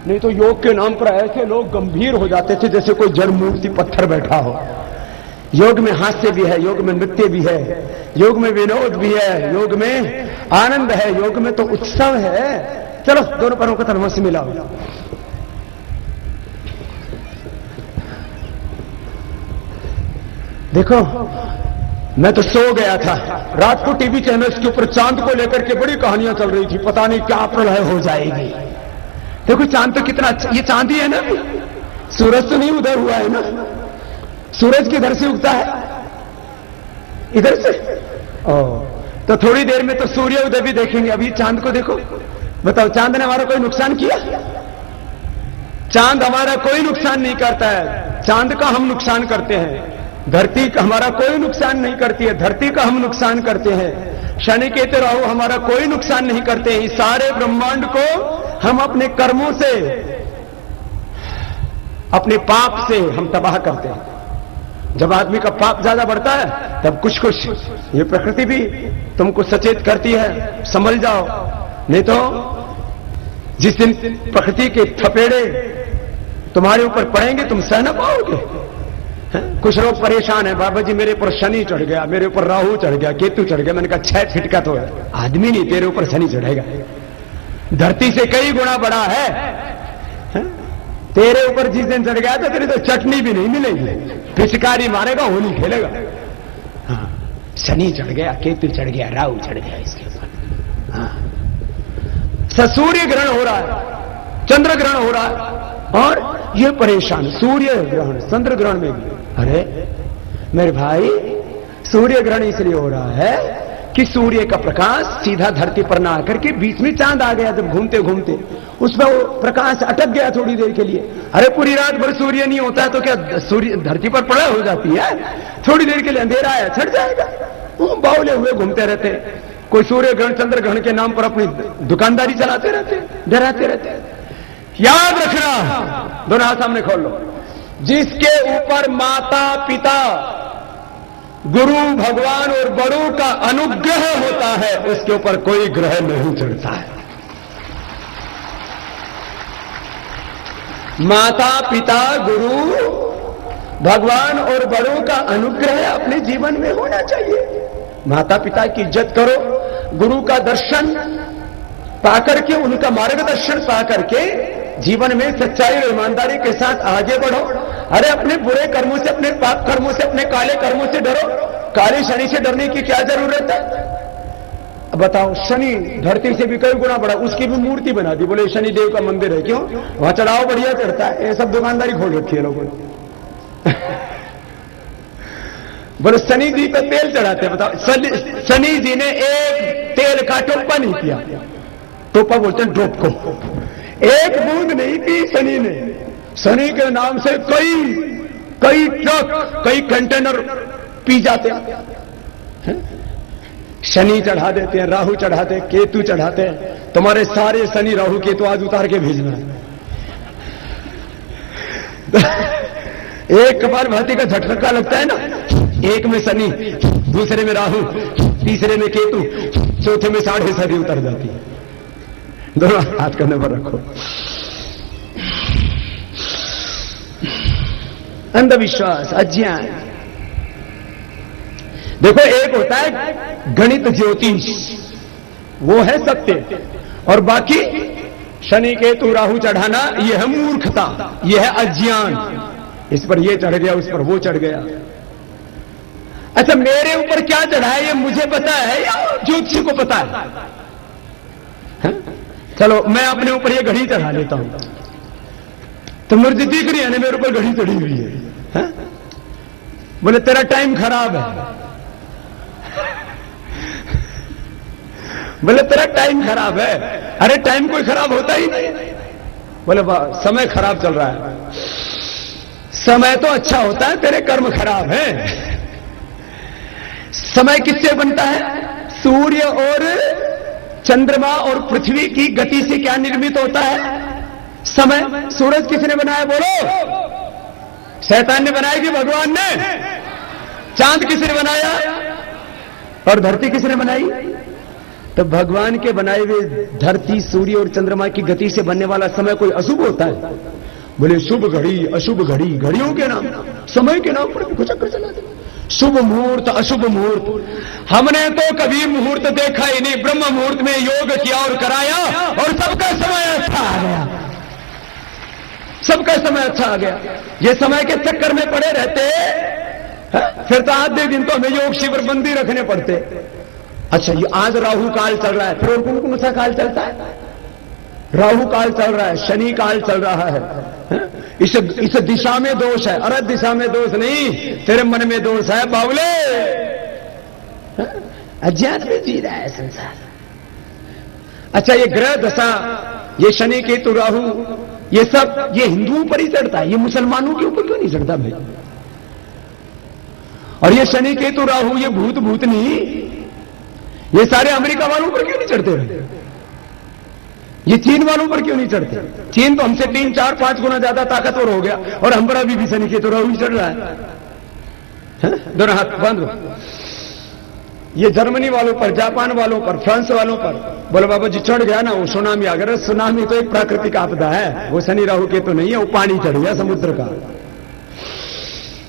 नहीं तो योग के नाम पर ऐसे लोग गंभीर हो जाते थे जैसे कोई जड़ मूर्ति पत्थर बैठा हो। योग में हास्य भी है, योग में नृत्य भी है, योग में विनोद भी है, योग में आनंद है, योग में तो उत्सव है। चलो दोनों पैरों को तलवों से मिलाओ। देखो मैं तो सो गया था, रात को टीवी चैनल्स के ऊपर चांद को लेकर के बड़ी कहानियां चल रही थी, पता नहीं क्या प्रलय हो जाएगी। देखो चांद तो कितना अच्छा, ये चांद ही है ना, सूरज तो नहीं उदय हुआ है ना, सूरज किधर से उगता है? इधर से। तो थोड़ी देर में तो सूर्य उदय भी देखेंगे। अभी चांद को देखो, बताओ चांद ने हमारा कोई नुकसान किया? चांद हमारा कोई नुकसान नहीं करता है, चांद का हम नुकसान करते हैं। धरती का हमारा कोई नुकसान नहीं करती है, धरती का हम नुकसान करते हैं। शनि केतु राहु हमारा कोई नुकसान नहीं करते हैं। इस सारे ब्रह्मांड को हम अपने कर्मों से, अपने पाप से हम तबाह करते हैं। जब आदमी का पाप ज्यादा बढ़ता है तब कुछ कुछ ये प्रकृति भी तुमको सचेत करती है, संभल जाओ, नहीं तो जिस दिन प्रकृति के थपेड़े तुम्हारे ऊपर पड़ेंगे तुम सह न पाओगे। कुछ लोग परेशान है, बाबा जी मेरे ऊपर शनि चढ़ गया, मेरे ऊपर राहु चढ़ गया, केतु चढ़ गया। मैंने कहा 6 फीट का तो आदमी नहीं, तेरे ऊपर शनि चढ़ेगा, धरती से कई गुना बड़ा है। तेरे ऊपर जिस दिन चढ़ गया तो तेरे तो चटनी भी नहीं मिलेगी, पिचकारी मारेगा, होली खेलेगा। हाँ, शनि चढ़ गया, केतु चढ़ गया, राहु चढ़ गया इसके ऊपर। हाँ, सूर्य ग्रहण हो रहा है, चंद्र ग्रहण हो रहा है, और ये परेशान। सूर्य ग्रहण चंद्र ग्रहण में भी, अरे मेरे भाई सूर्य ग्रहण इसलिए हो रहा है कि सूर्य का प्रकाश सीधा धरती पर ना आकर के बीच में चांद आ गया। जब घूमते घूमते उसमें वो प्रकाश अटक गया थोड़ी देर के लिए। अरे पूरी रात भर सूर्य नहीं होता है तो क्या सूर्य धरती पर प्रलय हो जाती है? थोड़ी देर के लिए अंधेरा है, छट जाएगा। वो बावले हुए घूमते रहते, कोई सूर्य ग्रहण चंद्र ग्रहण के नाम पर अपनी दुकानदारी चलाते रहते, डराते रहते। याद रखना, दोनों हाथ सामने खोल लो, जिसके ऊपर माता पिता गुरु भगवान और बड़ों का अनुग्रह होता है उसके ऊपर कोई ग्रह नहीं चढ़ता है। माता पिता गुरु भगवान और बड़ों का अनुग्रह अपने जीवन में होना चाहिए। माता पिता की इज्जत करो, गुरु का दर्शन पाकर के, उनका मार्गदर्शन पाकर के जीवन में सच्चाई और ईमानदारी के साथ आगे बढ़ो। अरे अपने बुरे कर्मों से, अपने पाप कर्मों से, अपने काले कर्मों से डरो। काले शनि से डरने की क्या जरूरत है? अब बताओ, शनि धरती से भी कई गुना बड़ा, उसकी भी मूर्ति बना दी, बोले शनि देव का मंदिर है। क्यों? वहां चढ़ाओ बढ़िया चढ़ता है। ये सब दुकानदारी खोल रखी है लोगों ने। बोले शनि जी पे तेल चढ़ाते हैं। बताओ, शनि जी ने एक तेल का टोपा नहीं किया, टोपा बोलते हैं ड्रॉप को, एक बूंद नहीं पी शनि ने। शनि के नाम से कई ट्रक, कई कंटेनर पी जाते हैं। शनि चढ़ा देते हैं, राहु चढ़ाते हैं, केतु चढ़ाते हैं। तुम्हारे सारे शनि राहु केतु आज उतार के भेजना है। एक कपालभाति का झटका लगता है ना, एक में शनि, दूसरे में राहु, तीसरे में केतु, चौथे में 7.5 उतर जाती है। दोनों हाथ करने पर रखो। अंधविश्वास, अज्ञान। देखो, एक होता है गणित ज्योतिष, वो है सत्य, और बाकी शनि केतु राहु चढ़ाना यह है मूर्खता, यह है अज्ञान। इस पर यह चढ़ गया, उस पर वो चढ़ गया। अच्छा, मेरे ऊपर क्या चढ़ा है ये मुझे पता है या ज्योतिषी को पता है? चलो मैं अपने ऊपर ये घड़ी चढ़ा लेता हूं, तो मुझे दिख रही है ना मेरे ऊपर घड़ी चढ़ी हुई है। बोले तेरा टाइम खराब है। बोले तेरा टाइम खराब है। अरे टाइम कोई खराब होता ही नहीं। बोले समय खराब चल रहा है। समय तो अच्छा होता है, तेरे कर्म खराब है। समय किससे बनता है? सूर्य और चंद्रमा और पृथ्वी की गति से क्या निर्मित होता है? समय। सूरज किसने बनाया? बोलो। शैतान ने बनाई कि भगवान ने? चांद किसने बनाया और धरती किसने बनाई? तो भगवान के बनाए हुए धरती, सूर्य और चंद्रमा की गति से बनने वाला समय कोई अशुभ होता है? बोले शुभ घड़ी, अशुभ घड़ी, घड़ियों के नाम, समय के नाम पर कुछ चक्कर चला दे। शुभ मुहूर्त, अशुभ मुहूर्त, हमने तो कभी मुहूर्त देखा ही नहीं। ब्रह्म मुहूर्त में योग किया और कराया और सबका समय अच्छा आ गया, सबका समय अच्छा आ गया। ये समय के चक्कर में पड़े रहते फिर तो आधे दिन तो हमें योग शिविर बंदी रखने पड़ते। अच्छा, ये आज राहु काल चल रहा है, फिर और कौन सा काल चलता है? राहु काल चल रहा है, शनि काल चल रहा है। इस दिशा में दोष है, अरब दिशा में दोष नहीं, तेरे मन में दोष है बावले। अज्ञान में जी रहा है संसार। अच्छा, ये ग्रह दशा, ये शनि केतु राहु, ये सब ये हिंदुओं पर ही चढ़ता है, ये मुसलमानों के ऊपर क्यों नहीं चढ़ता भाई? और ये शनि केतु राहु, ये भूत भूतनी, ये सारे अमेरिका वालों पर क्यों नहीं चढ़ते रहे? ये चीन वालों पर क्यों नहीं चढ़ते? चीन तो हमसे 3, 4, 5 गुना ज्यादा ताकतवर हो गया और हम पर अभी भी शनि केतु राहु चढ़ रहा है। दोनों हाथ बंद। ये जर्मनी वालों पर, जापान वालों पर, फ्रांस वालों पर बोले बाबा जी चढ़ गया ना, वो सुनामी आ गया। सुनामी तो एक प्राकृतिक आपदा है, वो शनि राहु केतु नहीं है, वो पानी चढ़ गया समुद्र का।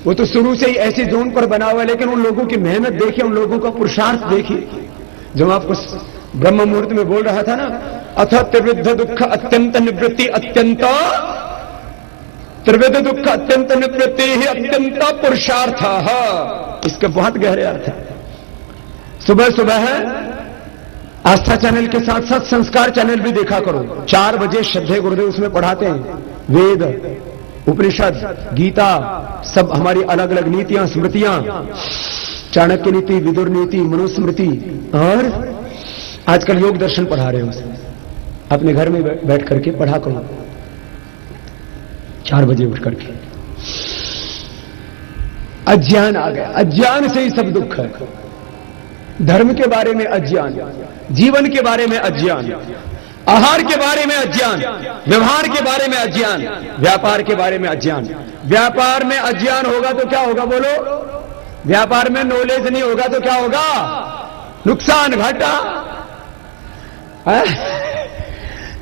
वो तो शुरू से ही ऐसी जोन पर बना हुआ है, लेकिन उन लोगों की मेहनत देखिए, उन लोगों का पुरुषार्थ देखिए। जो आपको ब्रह्म मुहूर्त में बोल रहा था ना, अथ त्रिविध दुख अत्यंत निवृत्ति, अत्यंत त्रिविध दुख अत्यंत निवृत्ति ही अत्यंत पुरुषार्थ। इसके बहुत गहरे अर्थ है। सुबह सुबह आस्था चैनल के साथ साथ संस्कार चैनल भी देखा करो। 4 बजे श्रद्धेय गुरुदेव उसमें पढ़ाते हैं वेद, उपनिषद, गीता, सब हमारी अलग अलग नीतियां, स्मृतियां, चाणक्य नीति, विदुर नीति, मनुस्मृति, और आजकल योग दर्शन पढ़ा रहे हो। अपने घर में बैठ करके पढ़ा करो 4 बजे उठ करके। अज्ञान आ गया, अज्ञान से ही सब दुख है। धर्म के बारे में अज्ञान, जीवन के बारे में अज्ञान, आहार के बारे में अज्ञान, व्यवहार के बारे में अज्ञान, व्यापार के बारे में अज्ञान। व्यापार में अज्ञान होगा तो क्या होगा बोलो? व्यापार में नॉलेज नहीं होगा तो क्या होगा? नुकसान, घाटा।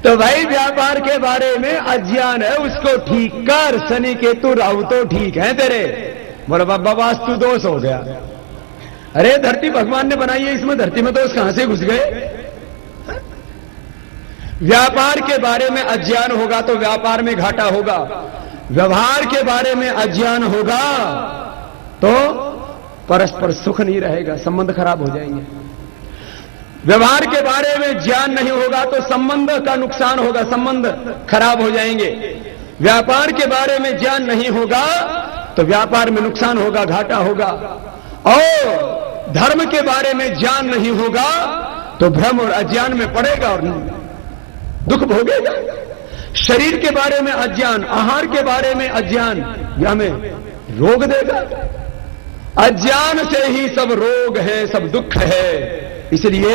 तो भाई व्यापार के बारे में अज्ञान है, उसको ठीक कर। शनि केतु राहु तो ठीक है तेरे, बोला बाबा वास्तु दोष हो गया। अरे धरती भगवान ने बनाई है, इसमें धरती में दोष कहां से घुस गए? व्यापार के बारे में अज्ञान होगा तो व्यापार में घाटा होगा। व्यवहार के बारे में अज्ञान होगा तो परस्पर सुख नहीं रहेगा, संबंध खराब हो जाएंगे। व्यवहार के बारे में ज्ञान नहीं होगा तो संबंध का नुकसान होगा, संबंध खराब हो जाएंगे। व्यापार के बारे में ज्ञान नहीं होगा तो व्यापार में नुकसान होगा, घाटा होगा। और धर्म के बारे में ज्ञान नहीं होगा तो भ्रम और अज्ञान में पड़ेगा और दुख भोगेगा। शरीर के बारे में अज्ञान, आहार के बारे में अज्ञान, यह हमें रोग देगा। अज्ञान से ही सब रोग है, सब दुख है। इसलिए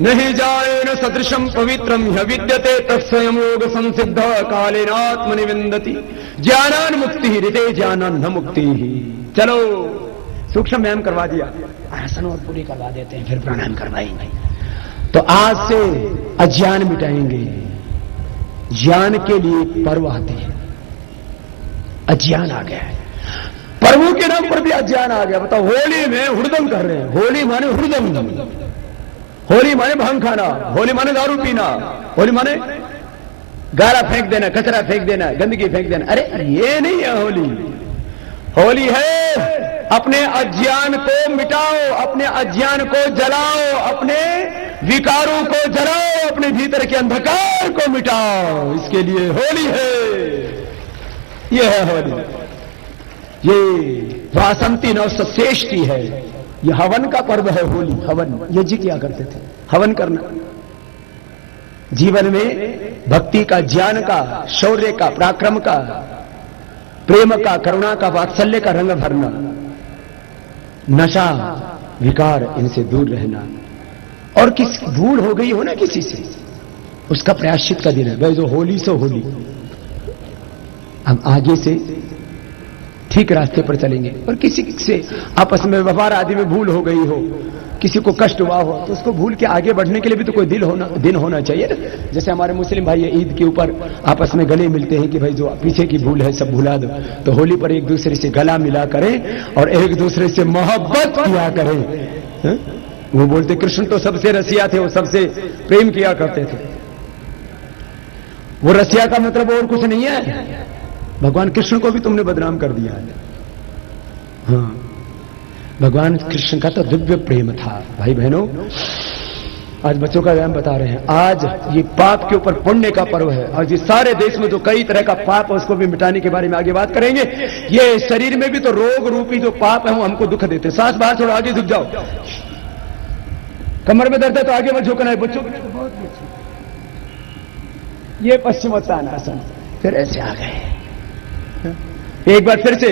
नहीं जाए न सदृशम पवित्रम विद्यते तत्स्वयं योग संसिद्ध कालेनात्मनि विन्दति। ज्ञानान मुक्ति हृदय ज्ञानान न मुक्ति ही। चलो सूक्ष्म व्यायाम करवा दिया, आसन और पूरी करवा देते हैं, फिर प्राणायाम करवाएंगे। तो आज से अज्ञान मिटाएंगे। ज्ञान के लिए पर्व आते हैं, अज्ञान आ गया है, पर्वों के नाम पर भी अज्ञान आ गया। बताओ, होली में हुड़दंग कर रहे हैं। होली माने हुड़दंग, होली माने भांग खाना, होली माने दारू पीना, होली माने गारा फेंक देना, कचरा फेंक देना, गंदगी फेंक देना। अरे ये नहीं है होली। होली है अपने अज्ञान को मिटाओ, अपने अज्ञान को जलाओ, अपने विकारों को जलाओ, अपने भीतर के अंधकार को मिटाओ। इसके लिए होली है। यह है होली। ये वासंती नवश्रेष्ठी है। यह हवन का पर्व है होली। हवन, यज्ञ किया करते थे, हवन करना। जीवन में भक्ति का, ज्ञान का, शौर्य का, पराक्रम का, प्रेम का, करुणा का, वात्सल्य का रंग भरना। नशा, विकार, इनसे दूर रहना। और किस भूल हो गई हो ना किसी से, उसका प्रायश्चित का दिन है भाई। जो होली सो होली। हम आगे से ठीक रास्ते पर चलेंगे। और किसी से आपस में व्यवहार आदि में भूल हो गई हो, किसी को कष्ट हुआ हो, तो उसको भूल के आगे बढ़ने के लिए भी तो कोई दिन होना चाहिए ना। जैसे हमारे मुस्लिम भाई ईद के ऊपर आपस में गले मिलते हैं कि भाई जो पीछे की भूल है सब भुला दो, तो होली पर एक दूसरे से गला मिला करें और एक दूसरे से मोहब्बत किया करें। हा? वो बोलते कृष्ण तो सबसे रसिया थे, वो सबसे प्रेम किया करते थे। वो रसिया का मतलब और कुछ नहीं है, भगवान कृष्ण को भी तुमने बदनाम कर दिया है। हाँ, भगवान कृष्ण का तो दिव्य प्रेम था। भाई बहनों, आज बच्चों का व्यायाम बता रहे हैं, आज ये पाप के ऊपर पुण्य का पर्व है। और जिस सारे देश में जो कई तरह का पाप है उसको भी मिटाने के बारे में आगे बात करेंगे। ये शरीर में भी तो रोग रूपी जो पाप है वो हमको दुख देते। सांस बाहर छोड़ो, आगे झुक जाओ। कमर में दर्द है तो आगे मत झुकना है बच्चों। ये पश्चिमोत्तानासन, फिर ऐसे आ गए। एक बार फिर से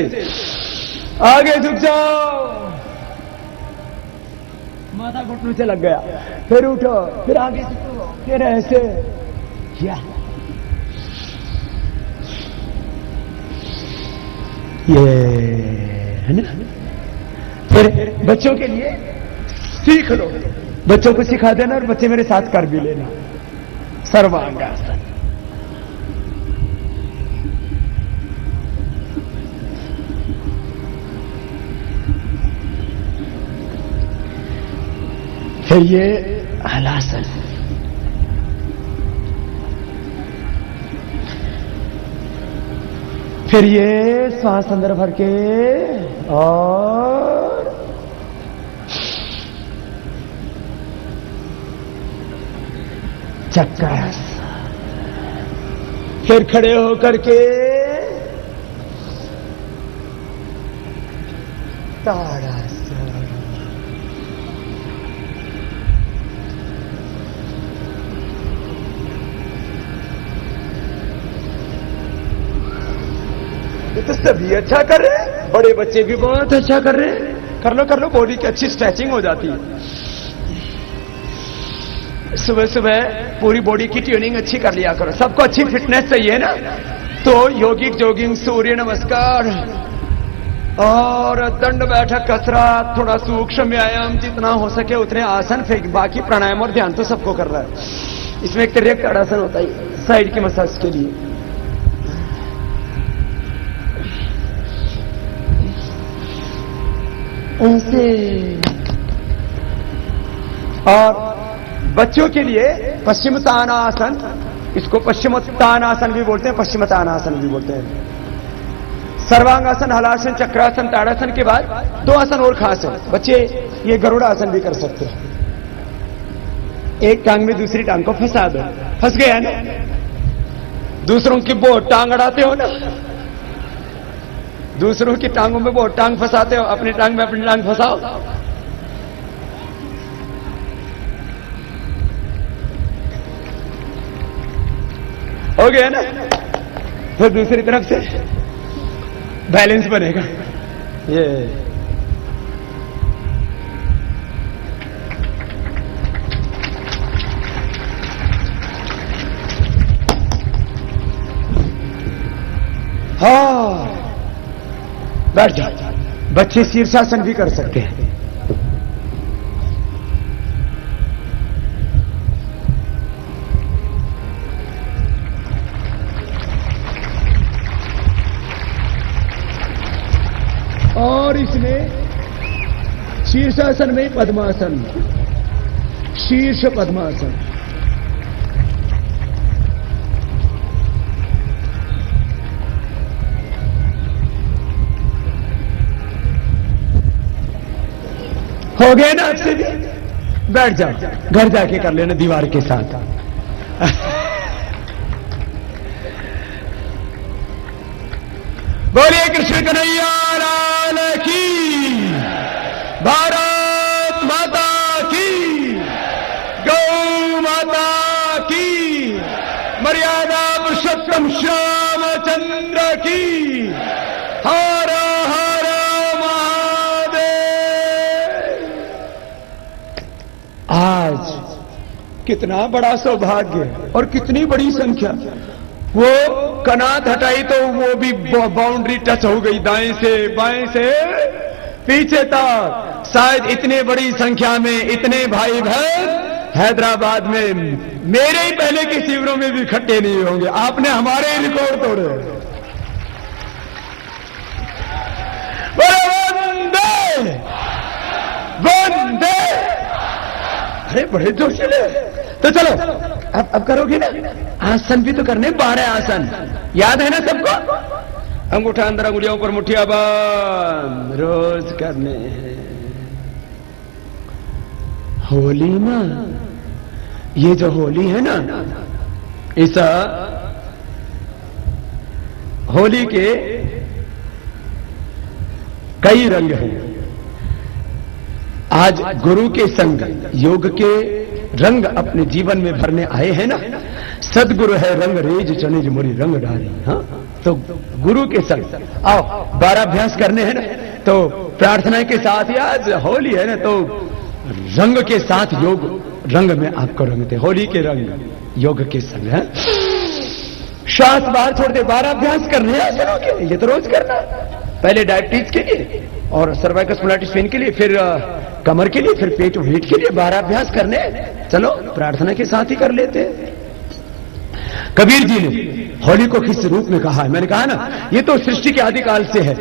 आगे झुक जाओ, माथा घुटनों से लग गया, फिर उठो, फिर आगे झुको, फिर ऐसे किया। ये है ना। फिर बच्चों के लिए सीख लो, बच्चों को सिखा देना और बच्चे मेरे साथ कर भी लेना। सर्वांगासन, फिर ये हलासन, फिर ये श्वास अंदर भर के और चक्रासन, फिर खड़े होकर के ताड़ासन। ये तो सभी अच्छा कर रहे हैं, बड़े बच्चे भी बहुत अच्छा कर रहे हैं। कर लो, बॉडी की अच्छी स्ट्रेचिंग हो जाती है। सुबह सुबह पूरी बॉडी की ट्यूनिंग अच्छी कर लिया करो। सबको अच्छी फिटनेस चाहिए ना, तो योगिक जॉगिंग, सूर्य नमस्कार और दंड बैठक, कसरत, थोड़ा सूक्ष्म व्यायाम, जितना हो सके उतने आसन, फिर बाकी प्राणायाम और ध्यान तो सबको कर रहा है। इसमें एक तिर्यक ताड़ासन होता है साइड की मसाज के लिए। ऐसे। और बच्चों के लिए पश्चिमोत्तानासन, इसको पश्चिमोत्तानासन भी बोलते हैं, पश्चिमोत्तानासन भी बोलते हैं। सर्वांगासन, हलासन, चक्रासन, ताड़ासन के बाद दो आसन और खास है। बच्चे ये गरुड़ासन भी कर सकते हैं। एक टांग में दूसरी टांग को फंसा दो, फंस गया ना। दूसरों की बहुत टांग अड़ाते हो ना, दूसरों की टांगों में बहुत टांग फंसाते हो, अपनी टांग में अपनी टांग फंसाओ। हो गया ना। फिर दूसरी तरफ से बैलेंस बनेगा। ये हाँ, बैठ जाओ। बच्चे शीर्षासन भी कर सकते हैं। और इसमें शीर्षासन में पद्मासन, शीर्ष पद्मासन। हो गए ना आपसे भी? बैठ जाओ, घर जाके कर लेना दीवार के साथ। बोलिए कृष्ण कन्हैया लाल की, भारत माता की, गौ माता की, मर्यादा पुरुषोत्तम श्यामचंद्र की। हर हर महादेव। आज कितना बड़ा सौभाग्य और कितनी बड़ी संख्या। वो कनात हटाई तो वो भी बाउंड्री टच हो गई, दाएं से बाएं से पीछे तक। शायद इतने बड़ी संख्या में इतने भाई बहन हैदराबाद में मेरे ही पहले के शिविरों में भी इकट्ठे नहीं होंगे। आपने हमारे रिकॉर्ड तोड़े। वंदे वंदे। अरे बड़े जोशीले। तो चलो अब करोगे ना, आसन भी तो करने, 12 आसन याद है ना सबको? अंगूठा अंदर, अंगुलियों पर मुठ्ठियां बंद, रोज करने हैं। होली ना, ये जो होली है ना, इस होली के कई रंग हैं। आज गुरु के संग योग के रंग अपने जीवन में भरने आए हैं ना। सदगुरु है रंग रेज चनिज मुरी रंग डाली। हाँ, तो गुरु के संग आओ, 12 अभ्यास करने हैं ना। तो प्रार्थना के साथ ही आज होली है ना, तो रंग के साथ योग रंग में आपको रंगते। होली के रंग योग के संग है। श्वास बाहर छोड़ दे। 12 अभ्यास करने हैं आसनों के, ये तो रोज करना। पहले डायबिटीज के लिए और सर्वाइकल स्पॉन्डिलाइटिस पेन के लिए, फिर कमर के लिए, फिर पेट वेट के लिए 12 अभ्यास करने। चलो प्रार्थना के साथ ही कर लेते हैं। कबीर जी ने होली को किस रूप में कहा है? मैंने कहा ना, ये तो सृष्टि के आदिकाल से है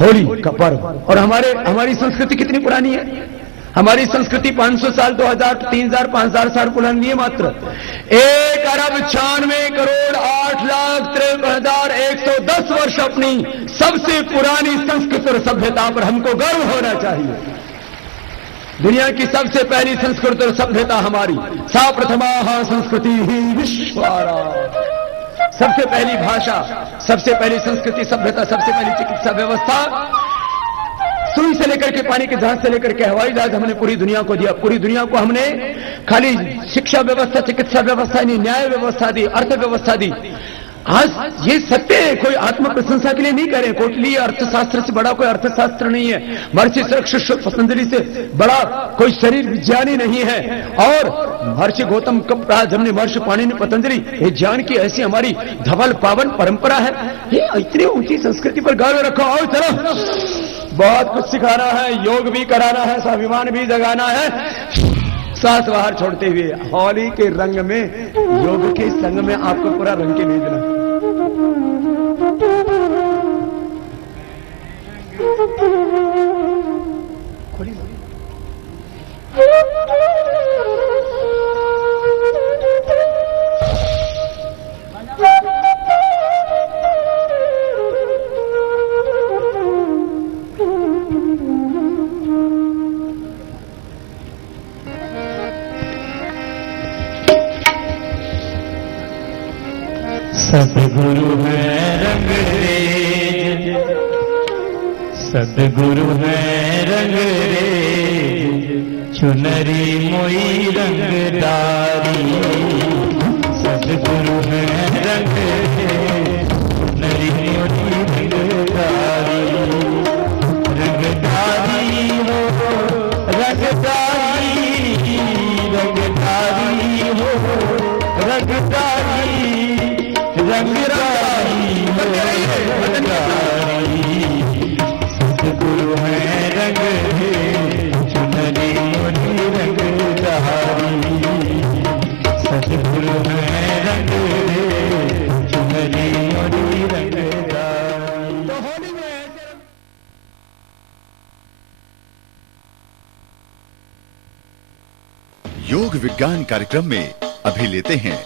होली का पर्व। और हमारी संस्कृति कितनी पुरानी है? हमारी संस्कृति 500 साल, 2000, 3000, 5000 साल पुरानी है मात्र। 1 अरब 96 करोड़ 8,53,110 वर्ष अपनी सबसे पुरानी संस्कृति और सभ्यता पर हमको गर्व होना चाहिए। दुनिया की सबसे पहली संस्कृति और सभ्यता हमारी। सा प्रथमा संस्कृति ही विश्वारा। सबसे पहली भाषा, सबसे पहली संस्कृति सभ्यता, सबसे पहली चिकित्सा व्यवस्था, सुई से लेकर के पानी के जहाज से लेकर के हवाई जहाज हमने पूरी दुनिया को दिया। पूरी दुनिया को हमने खाली शिक्षा व्यवस्था, चिकित्सा व्यवस्था नहीं, न्याय व्यवस्था दी, अर्थव्यवस्था दी। आज ये सत्य है, कोई आत्म प्रशंसा के लिए नहीं करें। कोटलीय अर्थशास्त्र से बड़ा कोई अर्थशास्त्र नहीं है। महर्षि श्री पतंजलि से बड़ा कोई शरीर विज्ञानी नहीं है। और महर्षि गौतम कपराज, हमने महर्षि पाणिनि पतंजलि, ये ज्ञान की ऐसी हमारी धवल पावन परंपरा है। ये इतनी ऊंची संस्कृति पर गर्व रखो। और चलो, बहुत कुछ सिखाना है, योग भी कराना है, स्वाभिमान भी जगाना है। सांस बाहर छोड़ते हुए होली के रंग में, योग के संग में आपको पूरा रंग के भेजना। सदगुरु है रंगरेज, सदगुरु है रंगरेज, चुनरी मोई रंगदारी। सदगुरु है रंगरेज, चुनरी मोई रंगदारी। रंगदारी हो रंगदारी, रंगदारी हो रंगदारी, सदगुरु है रंग चुनरी मोरी रंगदारी। सदगुरु है रंग चुनरी मोरी रंगदारी। योग विज्ञान कार्यक्रम में अभी लेते हैं